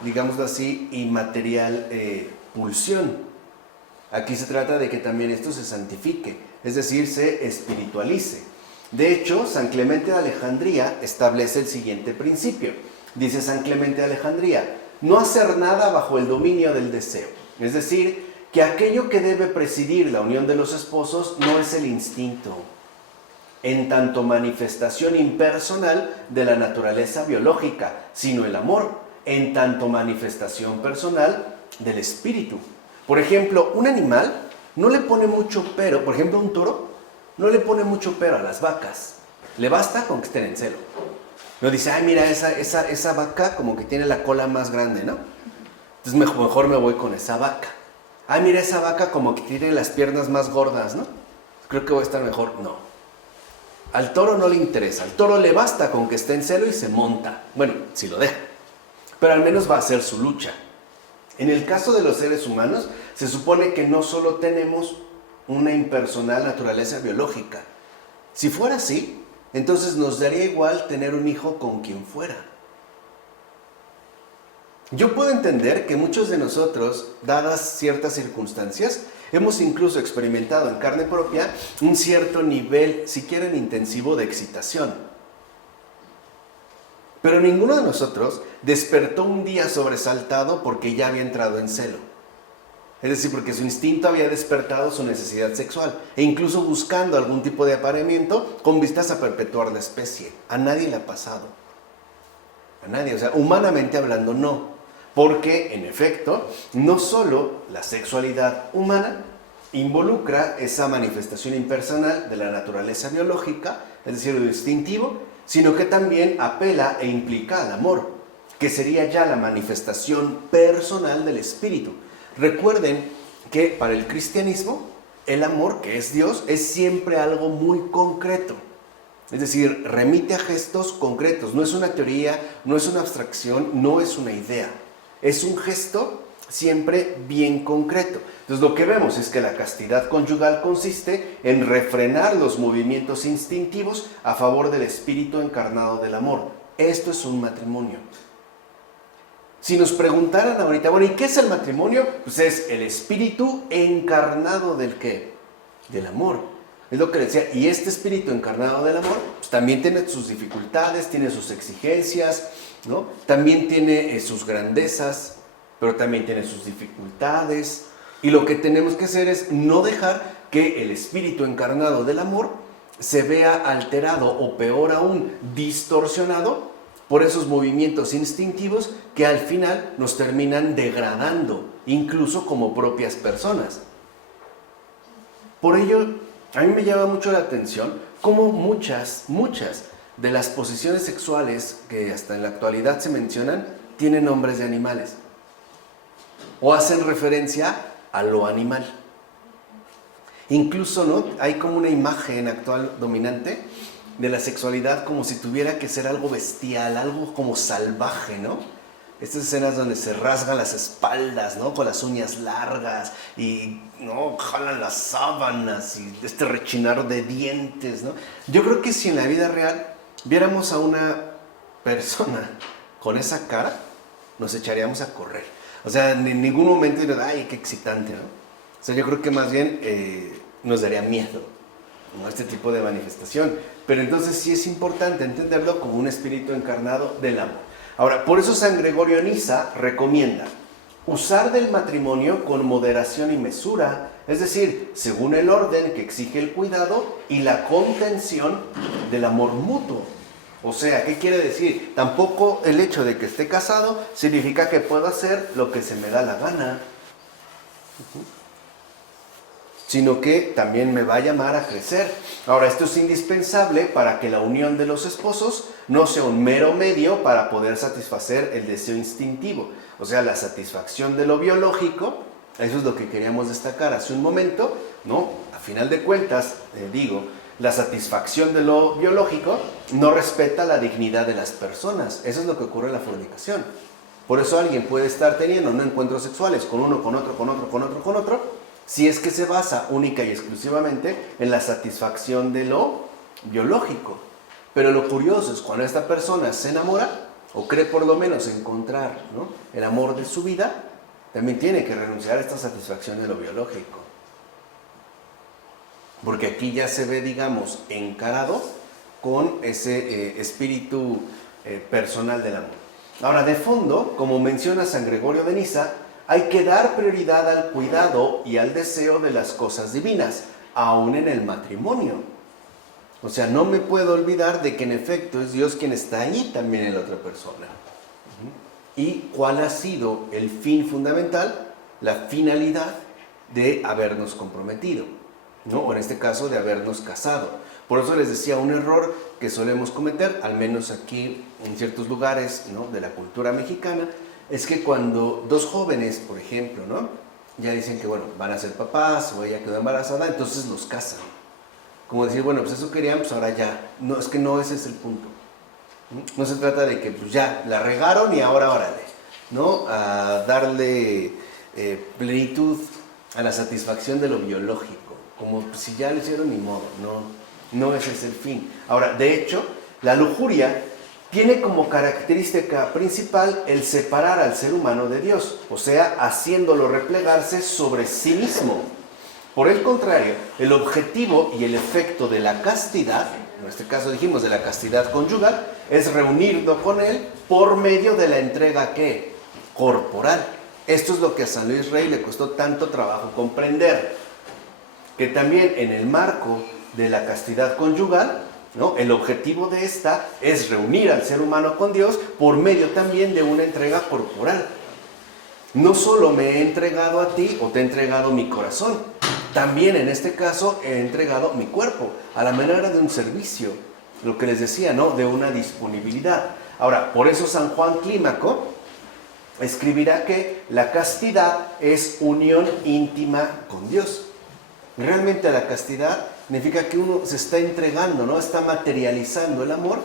digámoslo así, inmaterial pulsión. Aquí se trata de que también esto se santifique, es decir, se espiritualice. De hecho, San Clemente de Alejandría establece el siguiente principio. Dice San Clemente de Alejandría: no hacer nada bajo el dominio del deseo. Es decir, que aquello que debe presidir la unión de los esposos no es el instinto, en tanto manifestación impersonal de la naturaleza biológica, sino el amor, en tanto manifestación personal del espíritu. Por ejemplo, un animal no le pone mucho pero, por ejemplo, un toro no le pone mucho pero a las vacas. Le basta con que estén en celo. No dice, ay, mira, esa vaca como que tiene la cola más grande, ¿no? Entonces mejor me voy con esa vaca. Ay, mira, esa vaca como que tiene las piernas más gordas, ¿no? Creo que voy a estar mejor. No. Al toro no le interesa. Al toro le basta con que esté en celo y se monta. Bueno, si lo deja. Pero al menos va a hacer su lucha. En el caso de los seres humanos, se supone que no solo tenemos una impersonal naturaleza biológica. Si fuera así, entonces nos daría igual tener un hijo con quien fuera. Yo puedo entender que muchos de nosotros, dadas ciertas circunstancias, hemos incluso experimentado en carne propia un cierto nivel, si quieren, intensivo de excitación. Pero ninguno de nosotros despertó un día sobresaltado porque ya había entrado en celo. Es decir, porque su instinto había despertado su necesidad sexual e incluso buscando algún tipo de apareamiento con vistas a perpetuar la especie. A nadie le ha pasado. A nadie, o sea, humanamente hablando, no. Porque, en efecto, no solo la sexualidad humana involucra esa manifestación impersonal de la naturaleza biológica, es decir, lo instintivo, sino que también apela e implica al amor, que sería ya la manifestación personal del espíritu. Recuerden que para el cristianismo, el amor, que es Dios, es siempre algo muy concreto. Es decir, remite a gestos concretos. No es una teoría, no es una abstracción, no es una idea. Es un gesto siempre bien concreto. Entonces lo que vemos es que la castidad conyugal consiste en refrenar los movimientos instintivos a favor del espíritu encarnado del amor. Esto es un matrimonio. Si nos preguntaran ahorita, bueno, ¿y qué es el matrimonio? Pues es el espíritu encarnado ¿del qué? Del amor. Es lo que decía. Y este espíritu encarnado del amor, pues también tiene sus dificultades, tiene sus exigencias, ¿no? También tiene sus grandezas, pero también tiene sus dificultades. Y lo que tenemos que hacer es no dejar que el espíritu encarnado del amor se vea alterado o peor aún, distorsionado por esos movimientos instintivos que al final nos terminan degradando, incluso como propias personas. Por ello, a mí me llama mucho la atención cómo muchas de las posiciones sexuales que hasta en la actualidad se mencionan tienen nombres de animales o hacen referencia a lo animal. Incluso, ¿no?, hay como una imagen actual dominante de la sexualidad como si tuviera que ser algo bestial, algo como salvaje, ¿no? Estas escenas donde se rasgan las espaldas, ¿no?, con las uñas largas y, ¿no?, jalan las sábanas y este rechinar de dientes, ¿no? Yo creo que si en la vida real viéramos a una persona con esa cara, nos echaríamos a correr. O sea, en ningún momento diríamos, ay, qué excitante, ¿no? O sea, yo creo que más bien nos daría miedo, ¿no?, este tipo de manifestación. Pero entonces sí es importante entenderlo como un espíritu encarnado del amor. Ahora, por eso San Gregorio Niza recomienda usar del matrimonio con moderación y mesura, es decir, según el orden que exige el cuidado y la contención del amor mutuo. O sea, ¿qué quiere decir? Tampoco el hecho de que esté casado significa que puedo hacer lo que se me da la gana, sino que también me va a llamar a crecer. Ahora, esto es indispensable para que la unión de los esposos no sea un mero medio para poder satisfacer el deseo instintivo. O sea, la satisfacción de lo biológico, eso es lo que queríamos destacar hace un momento, ¿no? A final de cuentas, la satisfacción de lo biológico no respeta la dignidad de las personas. Eso es lo que ocurre en la fornicación. Por eso alguien puede estar teniendo no encuentros sexuales con uno, con otro, si es que se basa única y exclusivamente en la satisfacción de lo biológico. Pero lo curioso es cuando esta persona se enamora, o cree por lo menos encontrar, ¿no?, el amor de su vida, también tiene que renunciar a esta satisfacción de lo biológico. Porque aquí ya se ve, digamos, encarado con ese espíritu personal del amor. Ahora, de fondo, como menciona San Gregorio de Niza, hay que dar prioridad al cuidado y al deseo de las cosas divinas, aún en el matrimonio. O sea, no me puedo olvidar de que en efecto es Dios quien está ahí también en la otra persona. ¿Y cuál ha sido el fin fundamental? La finalidad de habernos comprometido, ¿no? O en este caso de habernos casado. Por eso les decía, un error que solemos cometer, al menos aquí en ciertos lugares, ¿no?, de la cultura mexicana, es que cuando dos jóvenes, por ejemplo, ¿no?, ya dicen que, bueno, van a ser papás o ella quedó embarazada, entonces los casan. Como decir, bueno, pues eso querían, pues ahora ya. No, es que no, ese es el punto. No se trata de que pues ya la regaron y ahora órale, ¿no?, a darle plenitud a la satisfacción de lo biológico. Como pues, si ya lo hicieron, ni modo. No ese es el fin. Ahora, de hecho, la lujuria tiene como característica principal el separar al ser humano de Dios, o sea, haciéndolo replegarse sobre sí mismo. Por el contrario, el objetivo y el efecto de la castidad, en este caso dijimos de la castidad conyugal, es reunirnos con Él por medio de la entrega, ¿qué?, corporal. Esto es lo que a San Luis Rey le costó tanto trabajo comprender, que también en el marco de la castidad conyugal, ¿no?, el objetivo de esta es reunir al ser humano con Dios por medio también de una entrega corporal. No solo me he entregado a ti o te he entregado mi corazón, también en este caso he entregado mi cuerpo a la manera de un servicio, lo que les decía, ¿no?, de una disponibilidad. Ahora, por eso San Juan Clímaco escribirá que la castidad es unión íntima con Dios. Realmente la castidad significa que uno se está entregando, ¿no?, está materializando el amor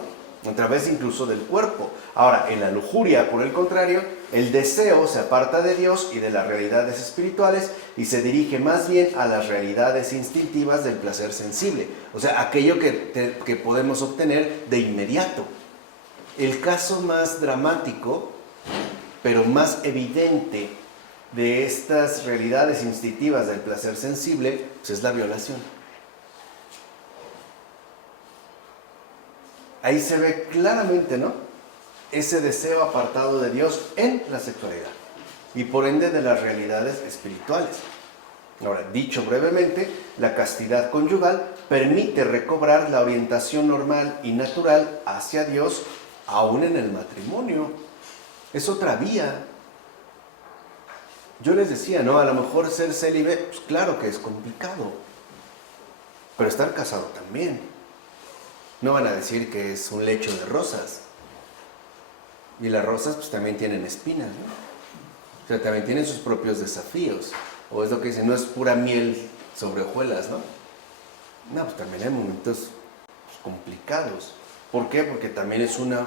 a través incluso del cuerpo. Ahora, en la lujuria, por el contrario, el deseo se aparta de Dios y de las realidades espirituales y se dirige más bien a las realidades instintivas del placer sensible, o sea, aquello que podemos obtener de inmediato. El caso más dramático, pero más evidente de estas realidades instintivas del placer sensible, pues es la violación. Ahí se ve claramente, ¿no?, ese deseo apartado de Dios en la sexualidad y por ende de las realidades espirituales. Ahora, dicho brevemente, la castidad conyugal permite recobrar la orientación normal y natural hacia Dios aún en el matrimonio. Es otra vía. Yo les decía, ¿no? A lo mejor ser célibe, pues claro que es complicado, pero estar casado también. No van a decir que es un lecho de rosas. Y las rosas pues también tienen espinas, ¿no? O sea, también tienen sus propios desafíos. O es lo que dicen, no es pura miel sobre hojuelas, ¿no? No, pues también hay momentos pues, complicados. ¿Por qué? Porque también es una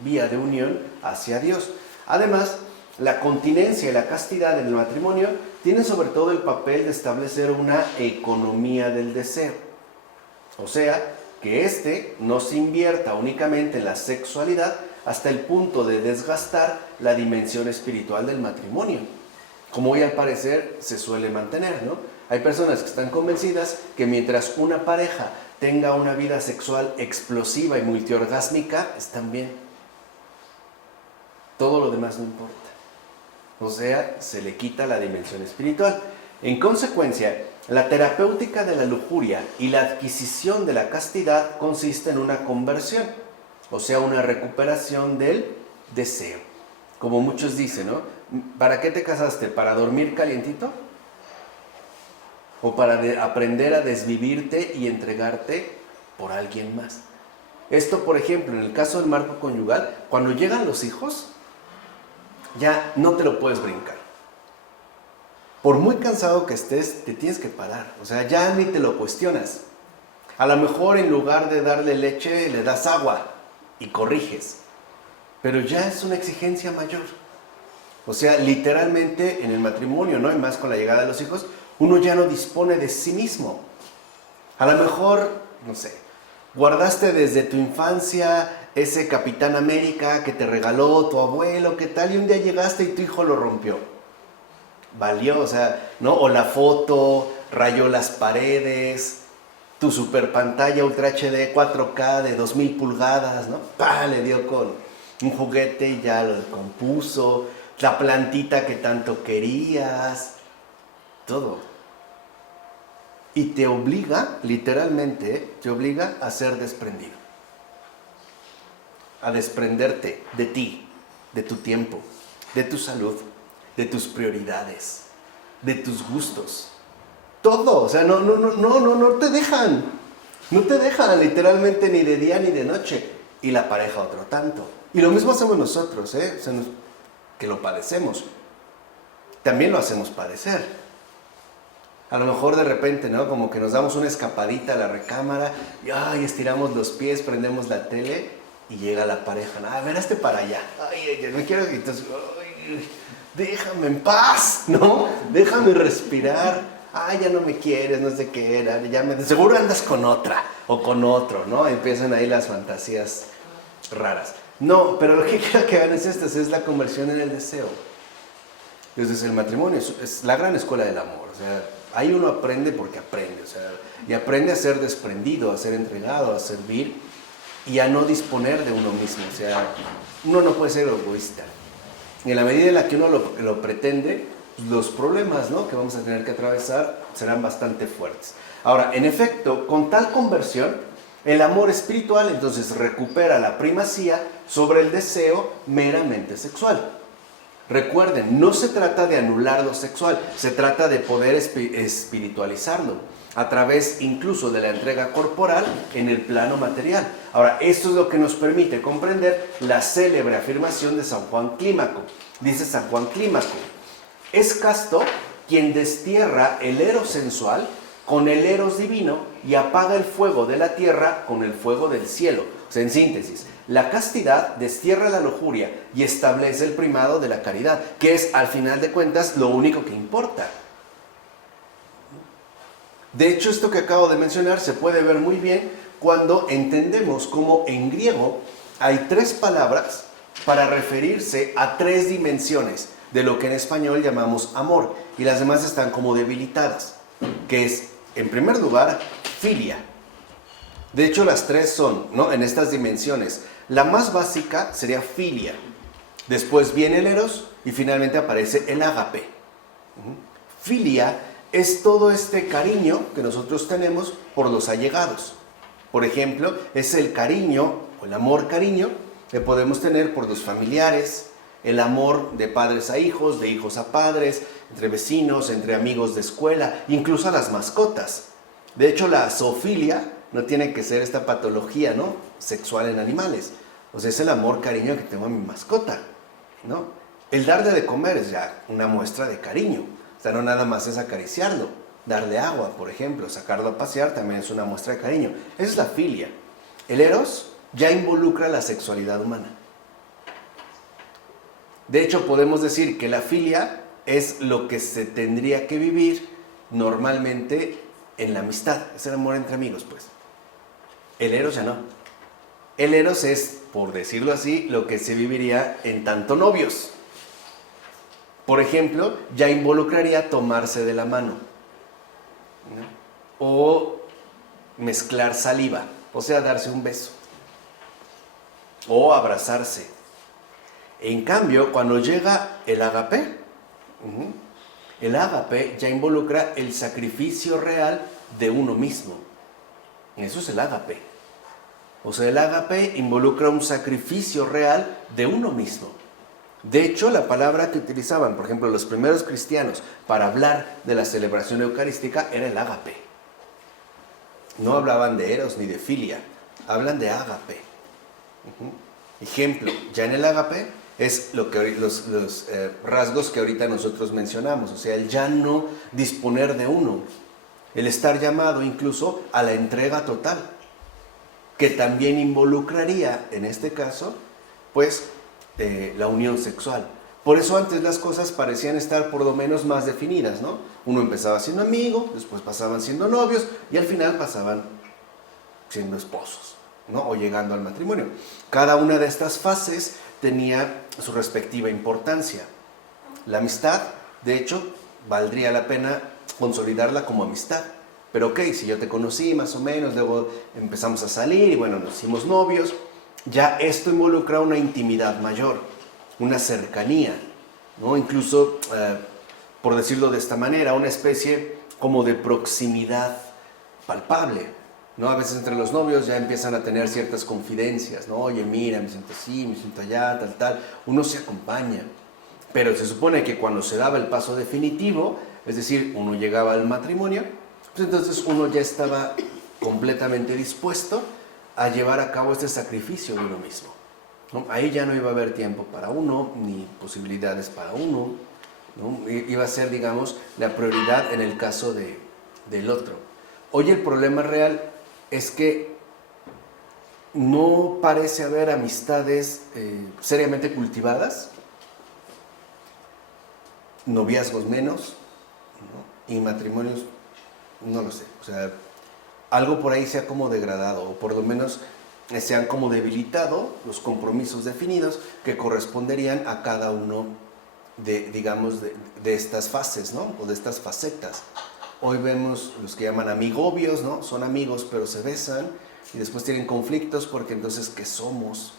vía de unión hacia Dios. Además, la continencia y la castidad en el matrimonio tienen sobre todo el papel de establecer una economía del deseo. O sea, que éste no se invierta únicamente en la sexualidad hasta el punto de desgastar la dimensión espiritual del matrimonio, como hoy al parecer se suele mantener, ¿no? Hay personas que están convencidas que mientras una pareja tenga una vida sexual explosiva y multiorgásmica, están bien. Todo lo demás no importa. O sea, se le quita la dimensión espiritual. En consecuencia, la terapéutica de la lujuria y la adquisición de la castidad consiste en una conversión, o sea, una recuperación del deseo. Como muchos dicen, ¿no? ¿Para qué te casaste? ¿Para dormir calientito? ¿O para aprender a desvivirte y entregarte por alguien más? Esto, por ejemplo, en el caso del marco conyugal, cuando llegan los hijos, ya no te lo puedes brincar. Por muy cansado que estés, te tienes que parar. O sea, ya ni te lo cuestionas. A lo mejor en lugar de darle leche, le das agua y corriges. Pero ya es una exigencia mayor. O sea, literalmente en el matrimonio, ¿no? Y más con la llegada de los hijos, uno ya no dispone de sí mismo. A lo mejor, no sé, guardaste desde tu infancia ese Capitán América que te regaló tu abuelo, ¿qué tal? Y un día llegaste y tu hijo lo rompió. Valió, o sea, ¿no? O la foto rayó las paredes, tu super pantalla Ultra HD 4K de 2000 pulgadas, ¿no? ¡Pah! Le dio con un juguete y ya lo compuso, la plantita que tanto querías, todo. Y te obliga, literalmente, te obliga a ser desprendido. A desprenderte de ti, de tu tiempo, de tu salud, de tus prioridades, de tus gustos. Todo, o sea, no te dejan. No te dejan literalmente ni de día ni de noche. Y la pareja otro tanto. Y lo mismo hacemos nosotros, ¿eh? O sea, que lo padecemos. También lo hacemos padecer. A lo mejor de repente, ¿no? Como que nos damos una escapadita a la recámara y ay, estiramos los pies, prendemos la tele y llega la pareja. A ver, hazte para allá. Ay, me quiero... Entonces, ay, déjame en paz, ¿no? Déjame respirar. Ay, ya no me quieres, no sé qué era. Seguro andas con otra o con otro, ¿no? Empiezan ahí las fantasías raras. No, pero lo que quiero que hagan es esto, es la conversión en el deseo. Entonces el matrimonio es la gran escuela del amor. O sea, ahí uno aprende porque aprende. O sea, y aprende a ser desprendido, a ser entregado, a servir y a no disponer de uno mismo. O sea, uno no puede ser egoísta. Y en la medida en la que uno lo pretende, los problemas, ¿no?, que vamos a tener que atravesar serán bastante fuertes. Ahora, en efecto, con tal conversión, el amor espiritual entonces recupera la primacía sobre el deseo meramente sexual. Recuerden, no se trata de anular lo sexual, se trata de poder espiritualizarlo a través incluso de la entrega corporal en el plano material. Ahora, esto es lo que nos permite comprender la célebre afirmación de San Juan Clímaco. Dice San Juan Clímaco: es casto quien destierra el eros sensual con el eros divino y apaga el fuego de la tierra con el fuego del cielo. O sea, en síntesis, la castidad destierra la lujuria y establece el primado de la caridad, que es, al final de cuentas, lo único que importa. De hecho, esto que acabo de mencionar se puede ver muy bien cuando entendemos cómo en griego hay 3 palabras para referirse a 3 dimensiones de lo que en español llamamos amor, y las demás están como debilitadas, que es, en primer lugar, filia. De hecho, las 3 son, ¿no?, en estas dimensiones. La más básica sería filia. Después viene el eros y finalmente aparece el ágape. Filia es todo este cariño que nosotros tenemos por los allegados. Por ejemplo, es el cariño o el amor-cariño que podemos tener por los familiares, el amor de padres a hijos, de hijos a padres, entre vecinos, entre amigos de escuela, incluso a las mascotas. De hecho, la zoofilia no tiene que ser esta patología, ¿no?, sexual en animales. O sea, es el amor, cariño que tengo a mi mascota, ¿no? El darle de comer es ya una muestra de cariño. O sea, no nada más es acariciarlo. Darle agua, por ejemplo, sacarlo a pasear también es una muestra de cariño. Esa es la filia. El eros ya involucra la sexualidad humana. De hecho, podemos decir que la filia es lo que se tendría que vivir normalmente en la amistad. Es el amor entre amigos, pues. El eros ya no. El eros es, por decirlo así, lo que se viviría en tanto novios. Por ejemplo, ya involucraría tomarse de la mano, ¿no?, o mezclar saliva, o sea, darse un beso, o abrazarse. En cambio, cuando llega el ágape ya involucra el sacrificio real de uno mismo. Eso es el ágape. O sea, el ágape involucra un sacrificio real de uno mismo. De hecho, la palabra que utilizaban, por ejemplo, los primeros cristianos para hablar de la celebración eucarística era el ágape. No hablaban de eros ni de filia, hablan de ágape. Ejemplo, ya en el ágape es lo que los rasgos que ahorita nosotros mencionamos, o sea, el ya no disponer de uno, el estar llamado incluso a la entrega total, que también involucraría, en este caso, pues, la unión sexual. Por eso antes las cosas parecían estar por lo menos más definidas, ¿no? Uno empezaba siendo amigo, después pasaban siendo novios y al final pasaban siendo esposos, ¿no?, o llegando al matrimonio. Cada una de estas fases tenía su respectiva importancia. La amistad, de hecho, valdría la pena consolidarla como amistad. Pero ok, si yo te conocí más o menos, luego empezamos a salir y bueno, nos hicimos novios, ya esto involucra una intimidad mayor, una cercanía, ¿no? Incluso, por decirlo de esta manera, una especie como de proximidad palpable, ¿no? A veces entre los novios ya empiezan a tener ciertas confidencias, ¿no? Oye, mira, me siento así, me siento allá, tal. Uno se acompaña, pero se supone que cuando se daba el paso definitivo, es decir, uno llegaba al matrimonio, pues entonces uno ya estaba completamente dispuesto a llevar a cabo este sacrificio de uno mismo, ¿no? Ahí ya no iba a haber tiempo para uno, ni posibilidades para uno, ¿no? Iba a ser, digamos, la prioridad en el caso del otro. Hoy el problema real es que no parece haber amistades seriamente cultivadas, noviazgos menos, ¿no?, y matrimonios, no lo sé, o sea, algo por ahí se ha como degradado, o por lo menos se han como debilitado los compromisos definidos que corresponderían a cada uno de, digamos, de estas fases, ¿no?, o de estas facetas. Hoy vemos los que llaman amigobios, ¿no? Son amigos pero se besan y después tienen conflictos porque entonces, ¿qué somos?,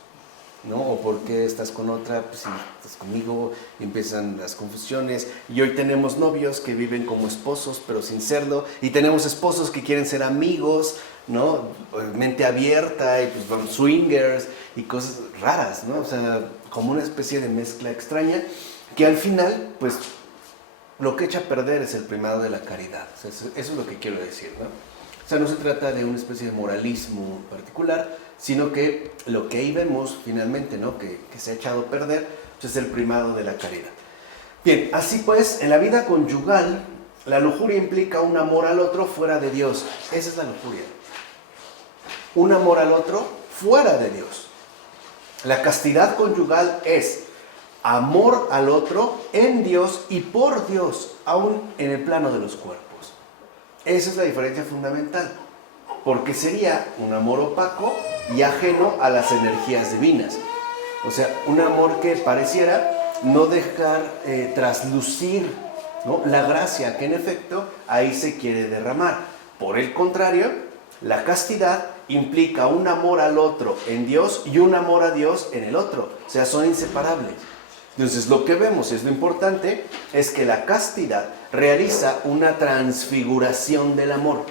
¿no? O ¿por qué estás con otra? Pues si estás conmigo, y empiezan las confusiones. Y hoy tenemos novios que viven como esposos pero sin serlo, y tenemos esposos que quieren ser amigos, ¿no?, mente abierta, y pues van swingers y cosas raras, ¿no? O sea, como una especie de mezcla extraña que al final, pues, lo que echa a perder es el primado de la caridad. O sea, eso es lo que quiero decir, ¿no? O sea, no se trata de una especie de moralismo particular, sino que lo que ahí vemos finalmente, ¿no?, que se ha echado a perder, pues, es el primado de la caridad. Bien, así pues, en la vida conyugal, la lujuria implica un amor al otro fuera de Dios. Esa es la lujuria. Un amor al otro fuera de Dios. La castidad conyugal es amor al otro en Dios y por Dios, aún en el plano de los cuerpos. Esa es la diferencia fundamental, porque sería un amor opaco y ajeno a las energías divinas. O sea, un amor que pareciera no dejar traslucir, ¿no?, la gracia que en efecto ahí se quiere derramar. Por el contrario, la castidad implica un amor al otro en Dios y un amor a Dios en el otro. O sea, son inseparables. Entonces lo que vemos, es lo importante, es que la castidad realiza una transfiguración del amor.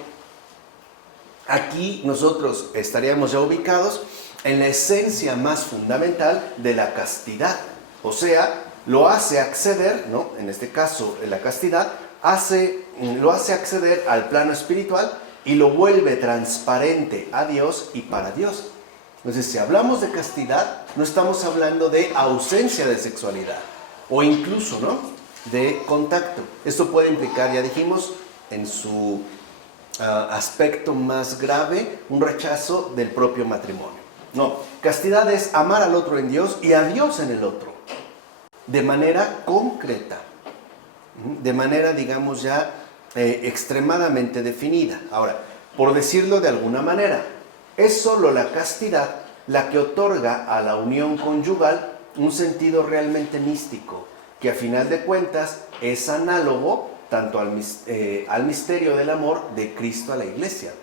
Aquí nosotros estaríamos ya ubicados en la esencia más fundamental de la castidad. O sea, lo hace acceder, ¿no? En este caso, la castidad lo hace acceder al plano espiritual y lo vuelve transparente a Dios y para Dios. Entonces, si hablamos de castidad, no estamos hablando de ausencia de sexualidad o incluso, ¿no?, de contacto. Esto puede implicar, ya dijimos, en su aspecto más grave, un rechazo del propio matrimonio. No, castidad es amar al otro en Dios y a Dios en el otro, de manera concreta, de manera, digamos, ya extremadamente definida. Ahora, por decirlo de alguna manera, es solo la castidad la que otorga a la unión conyugal un sentido realmente místico, que a final de cuentas es análogo tanto al misterio del amor de Cristo a la iglesia.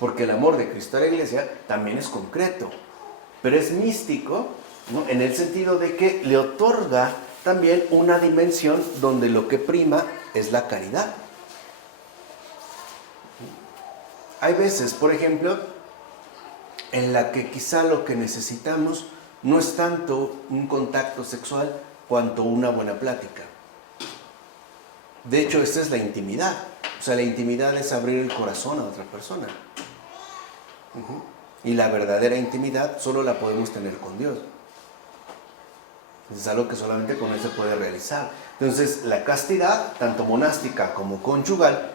Porque el amor de Cristo a la iglesia también es concreto, pero es místico, ¿no?, en el sentido de que le otorga también una dimensión donde lo que prima es la caridad. Hay veces, por ejemplo, en la que quizá lo que necesitamos no es tanto un contacto sexual cuanto una buena plática. De hecho, esta es la intimidad. O sea, la intimidad es abrir el corazón a otra persona. Y la verdadera intimidad solo la podemos tener con Dios. Es algo que solamente con Él se puede realizar. Entonces, la castidad, tanto monástica como conyugal,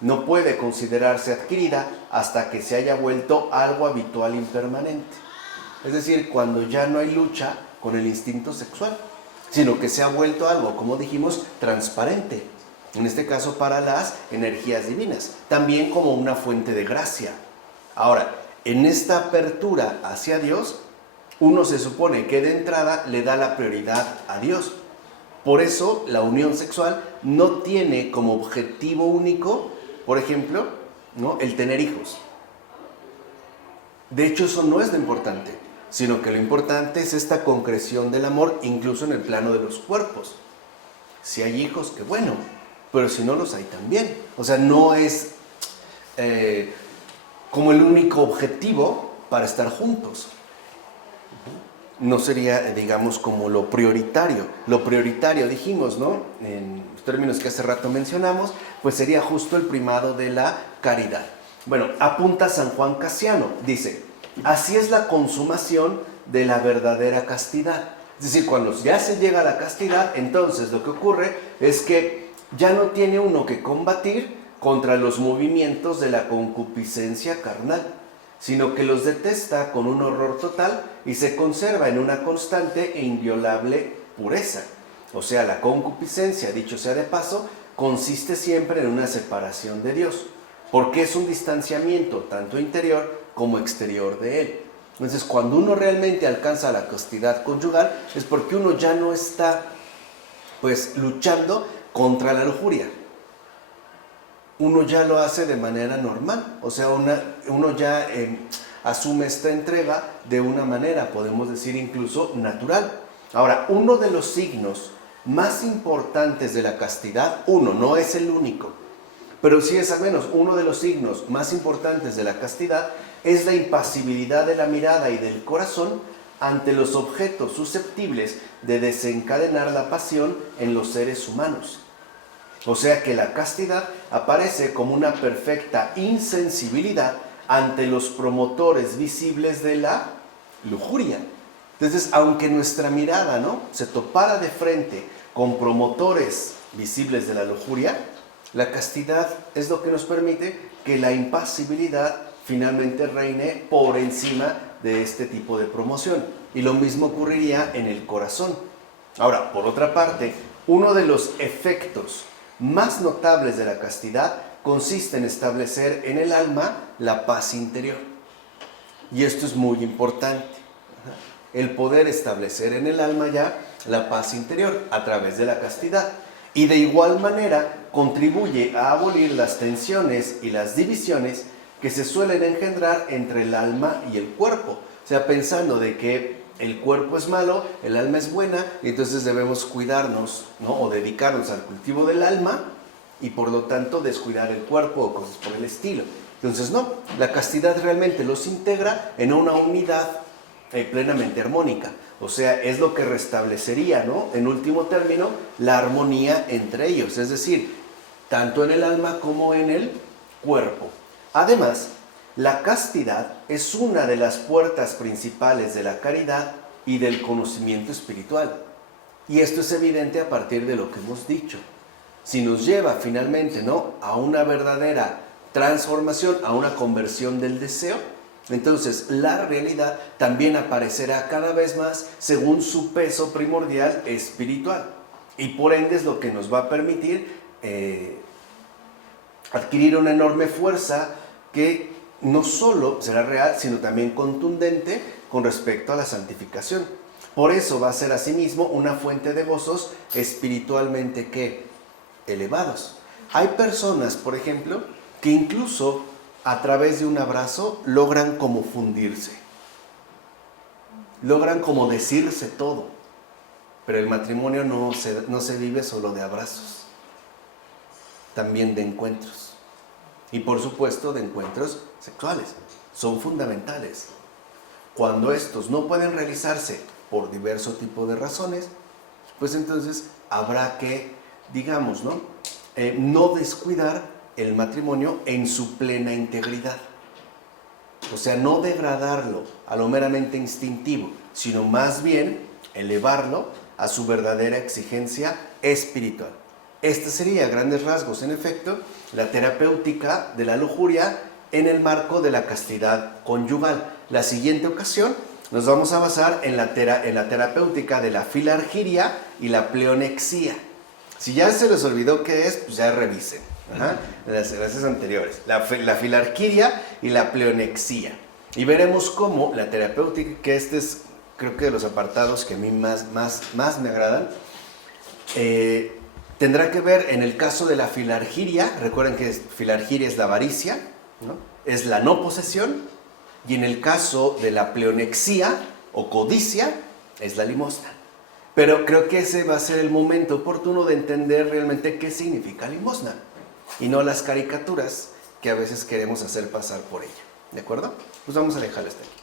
no puede considerarse adquirida hasta que se haya vuelto algo habitual e impermanente. Es decir, cuando ya no hay lucha con el instinto sexual, sino que se ha vuelto algo, como dijimos, transparente. En este caso para las energías divinas, también como una fuente de gracia. Ahora, en esta apertura hacia Dios, uno se supone que de entrada le da la prioridad a Dios. Por eso la unión sexual no tiene como objetivo único, por ejemplo, ¿no?, el tener hijos. De hecho, eso no es lo importante, sino que lo importante es esta concreción del amor, incluso en el plano de los cuerpos. Si hay hijos, qué bueno, pero si no los hay también. O sea, no es como el único objetivo para estar juntos. No sería, digamos, como lo prioritario. Lo prioritario, dijimos, ¿no?, en los términos que hace rato mencionamos, pues sería justo el primado de la caridad. Bueno, apunta San Juan Casiano, dice: así es la consumación de la verdadera castidad. Es decir, cuando ya se llega a la castidad, entonces lo que ocurre es que ya no tiene uno que combatir contra los movimientos de la concupiscencia carnal, sino que los detesta con un horror total y se conserva en una constante e inviolable pureza. O sea, la concupiscencia, dicho sea de paso, consiste siempre en una separación de Dios, porque es un distanciamiento tanto interior como exterior de Él. Entonces, cuando uno realmente alcanza la castidad conyugal, es porque uno ya no está, pues, luchando contra la lujuria. Uno ya lo hace de manera normal, o sea, uno ya asume esta entrega de una manera, podemos decir incluso natural. Ahora, uno de los signos más importantes de la castidad, no es el único, pero sí es al menos uno de los signos más importantes de la castidad, es la impasibilidad de la mirada y del corazón ante los objetos susceptibles de desencadenar la pasión en los seres humanos. O sea que la castidad aparece como una perfecta insensibilidad ante los promotores visibles de la lujuria. Entonces, aunque nuestra mirada, ¿no?, se topara de frente con promotores visibles de la lujuria, la castidad es lo que nos permite que la impasibilidad finalmente reine por encima de este tipo de promoción. Y lo mismo ocurriría en el corazón. Ahora, por otra parte, uno de los efectos más notables de la castidad consiste en establecer en el alma la paz interior. Y esto es muy importante, el poder establecer en el alma ya la paz interior a través de la castidad. Y de igual manera contribuye a abolir las tensiones y las divisiones que se suelen engendrar entre el alma y el cuerpo. O sea, pensando de que el cuerpo es malo, el alma es buena, y entonces debemos cuidarnos, ¿no? O dedicarnos al cultivo del alma y por lo tanto descuidar el cuerpo o cosas por el estilo. Entonces no, la castidad realmente los integra en una unidad plenamente armónica. O sea, es lo que restablecería, ¿no? En último término, la armonía entre ellos, es decir, tanto en el alma como en el cuerpo. Además, la castidad es una de las puertas principales de la caridad y del conocimiento espiritual. Y esto es evidente a partir de lo que hemos dicho. Si nos lleva finalmente, ¿no?, a una verdadera transformación, a una conversión del deseo, entonces la realidad también aparecerá cada vez más según su peso primordial espiritual. Y por ende es lo que nos va a permitir adquirir una enorme fuerza que no solo será real, sino también contundente con respecto a la santificación. Por eso va a ser asimismo una fuente de gozos espiritualmente ¿qué? Elevados. Hay personas, por ejemplo, que incluso a través de un abrazo logran como fundirse, logran como decirse todo, pero el matrimonio no se vive solo de abrazos, también de encuentros. Y por supuesto de encuentros sexuales. Son fundamentales. Cuando estos no pueden realizarse por diverso tipo de razones, pues entonces habrá que, digamos, no descuidar el matrimonio en su plena integridad. O sea, no degradarlo a lo meramente instintivo, sino más bien elevarlo a su verdadera exigencia espiritual. Esta sería, a grandes rasgos, en efecto, la terapéutica de la lujuria en el marco de la castidad conyugal. La siguiente ocasión nos vamos a basar en la terapéutica de la filargiria y la pleonexia. Si ya se les olvidó qué es, pues ya revisen. Las clases anteriores. La filargiria y la pleonexia. Y veremos cómo la terapéutica, que este es creo que de los apartados que a mí más me agradan, tendrá que ver en el caso de la filargiria. Recuerden que filargiria es la avaricia, ¿no? Es la no posesión, y en el caso de la pleonexia o codicia es la limosna. Pero creo que ese va a ser el momento oportuno de entender realmente qué significa limosna y no las caricaturas que a veces queremos hacer pasar por ella. ¿De acuerdo? Pues vamos a dejarlo hasta aquí.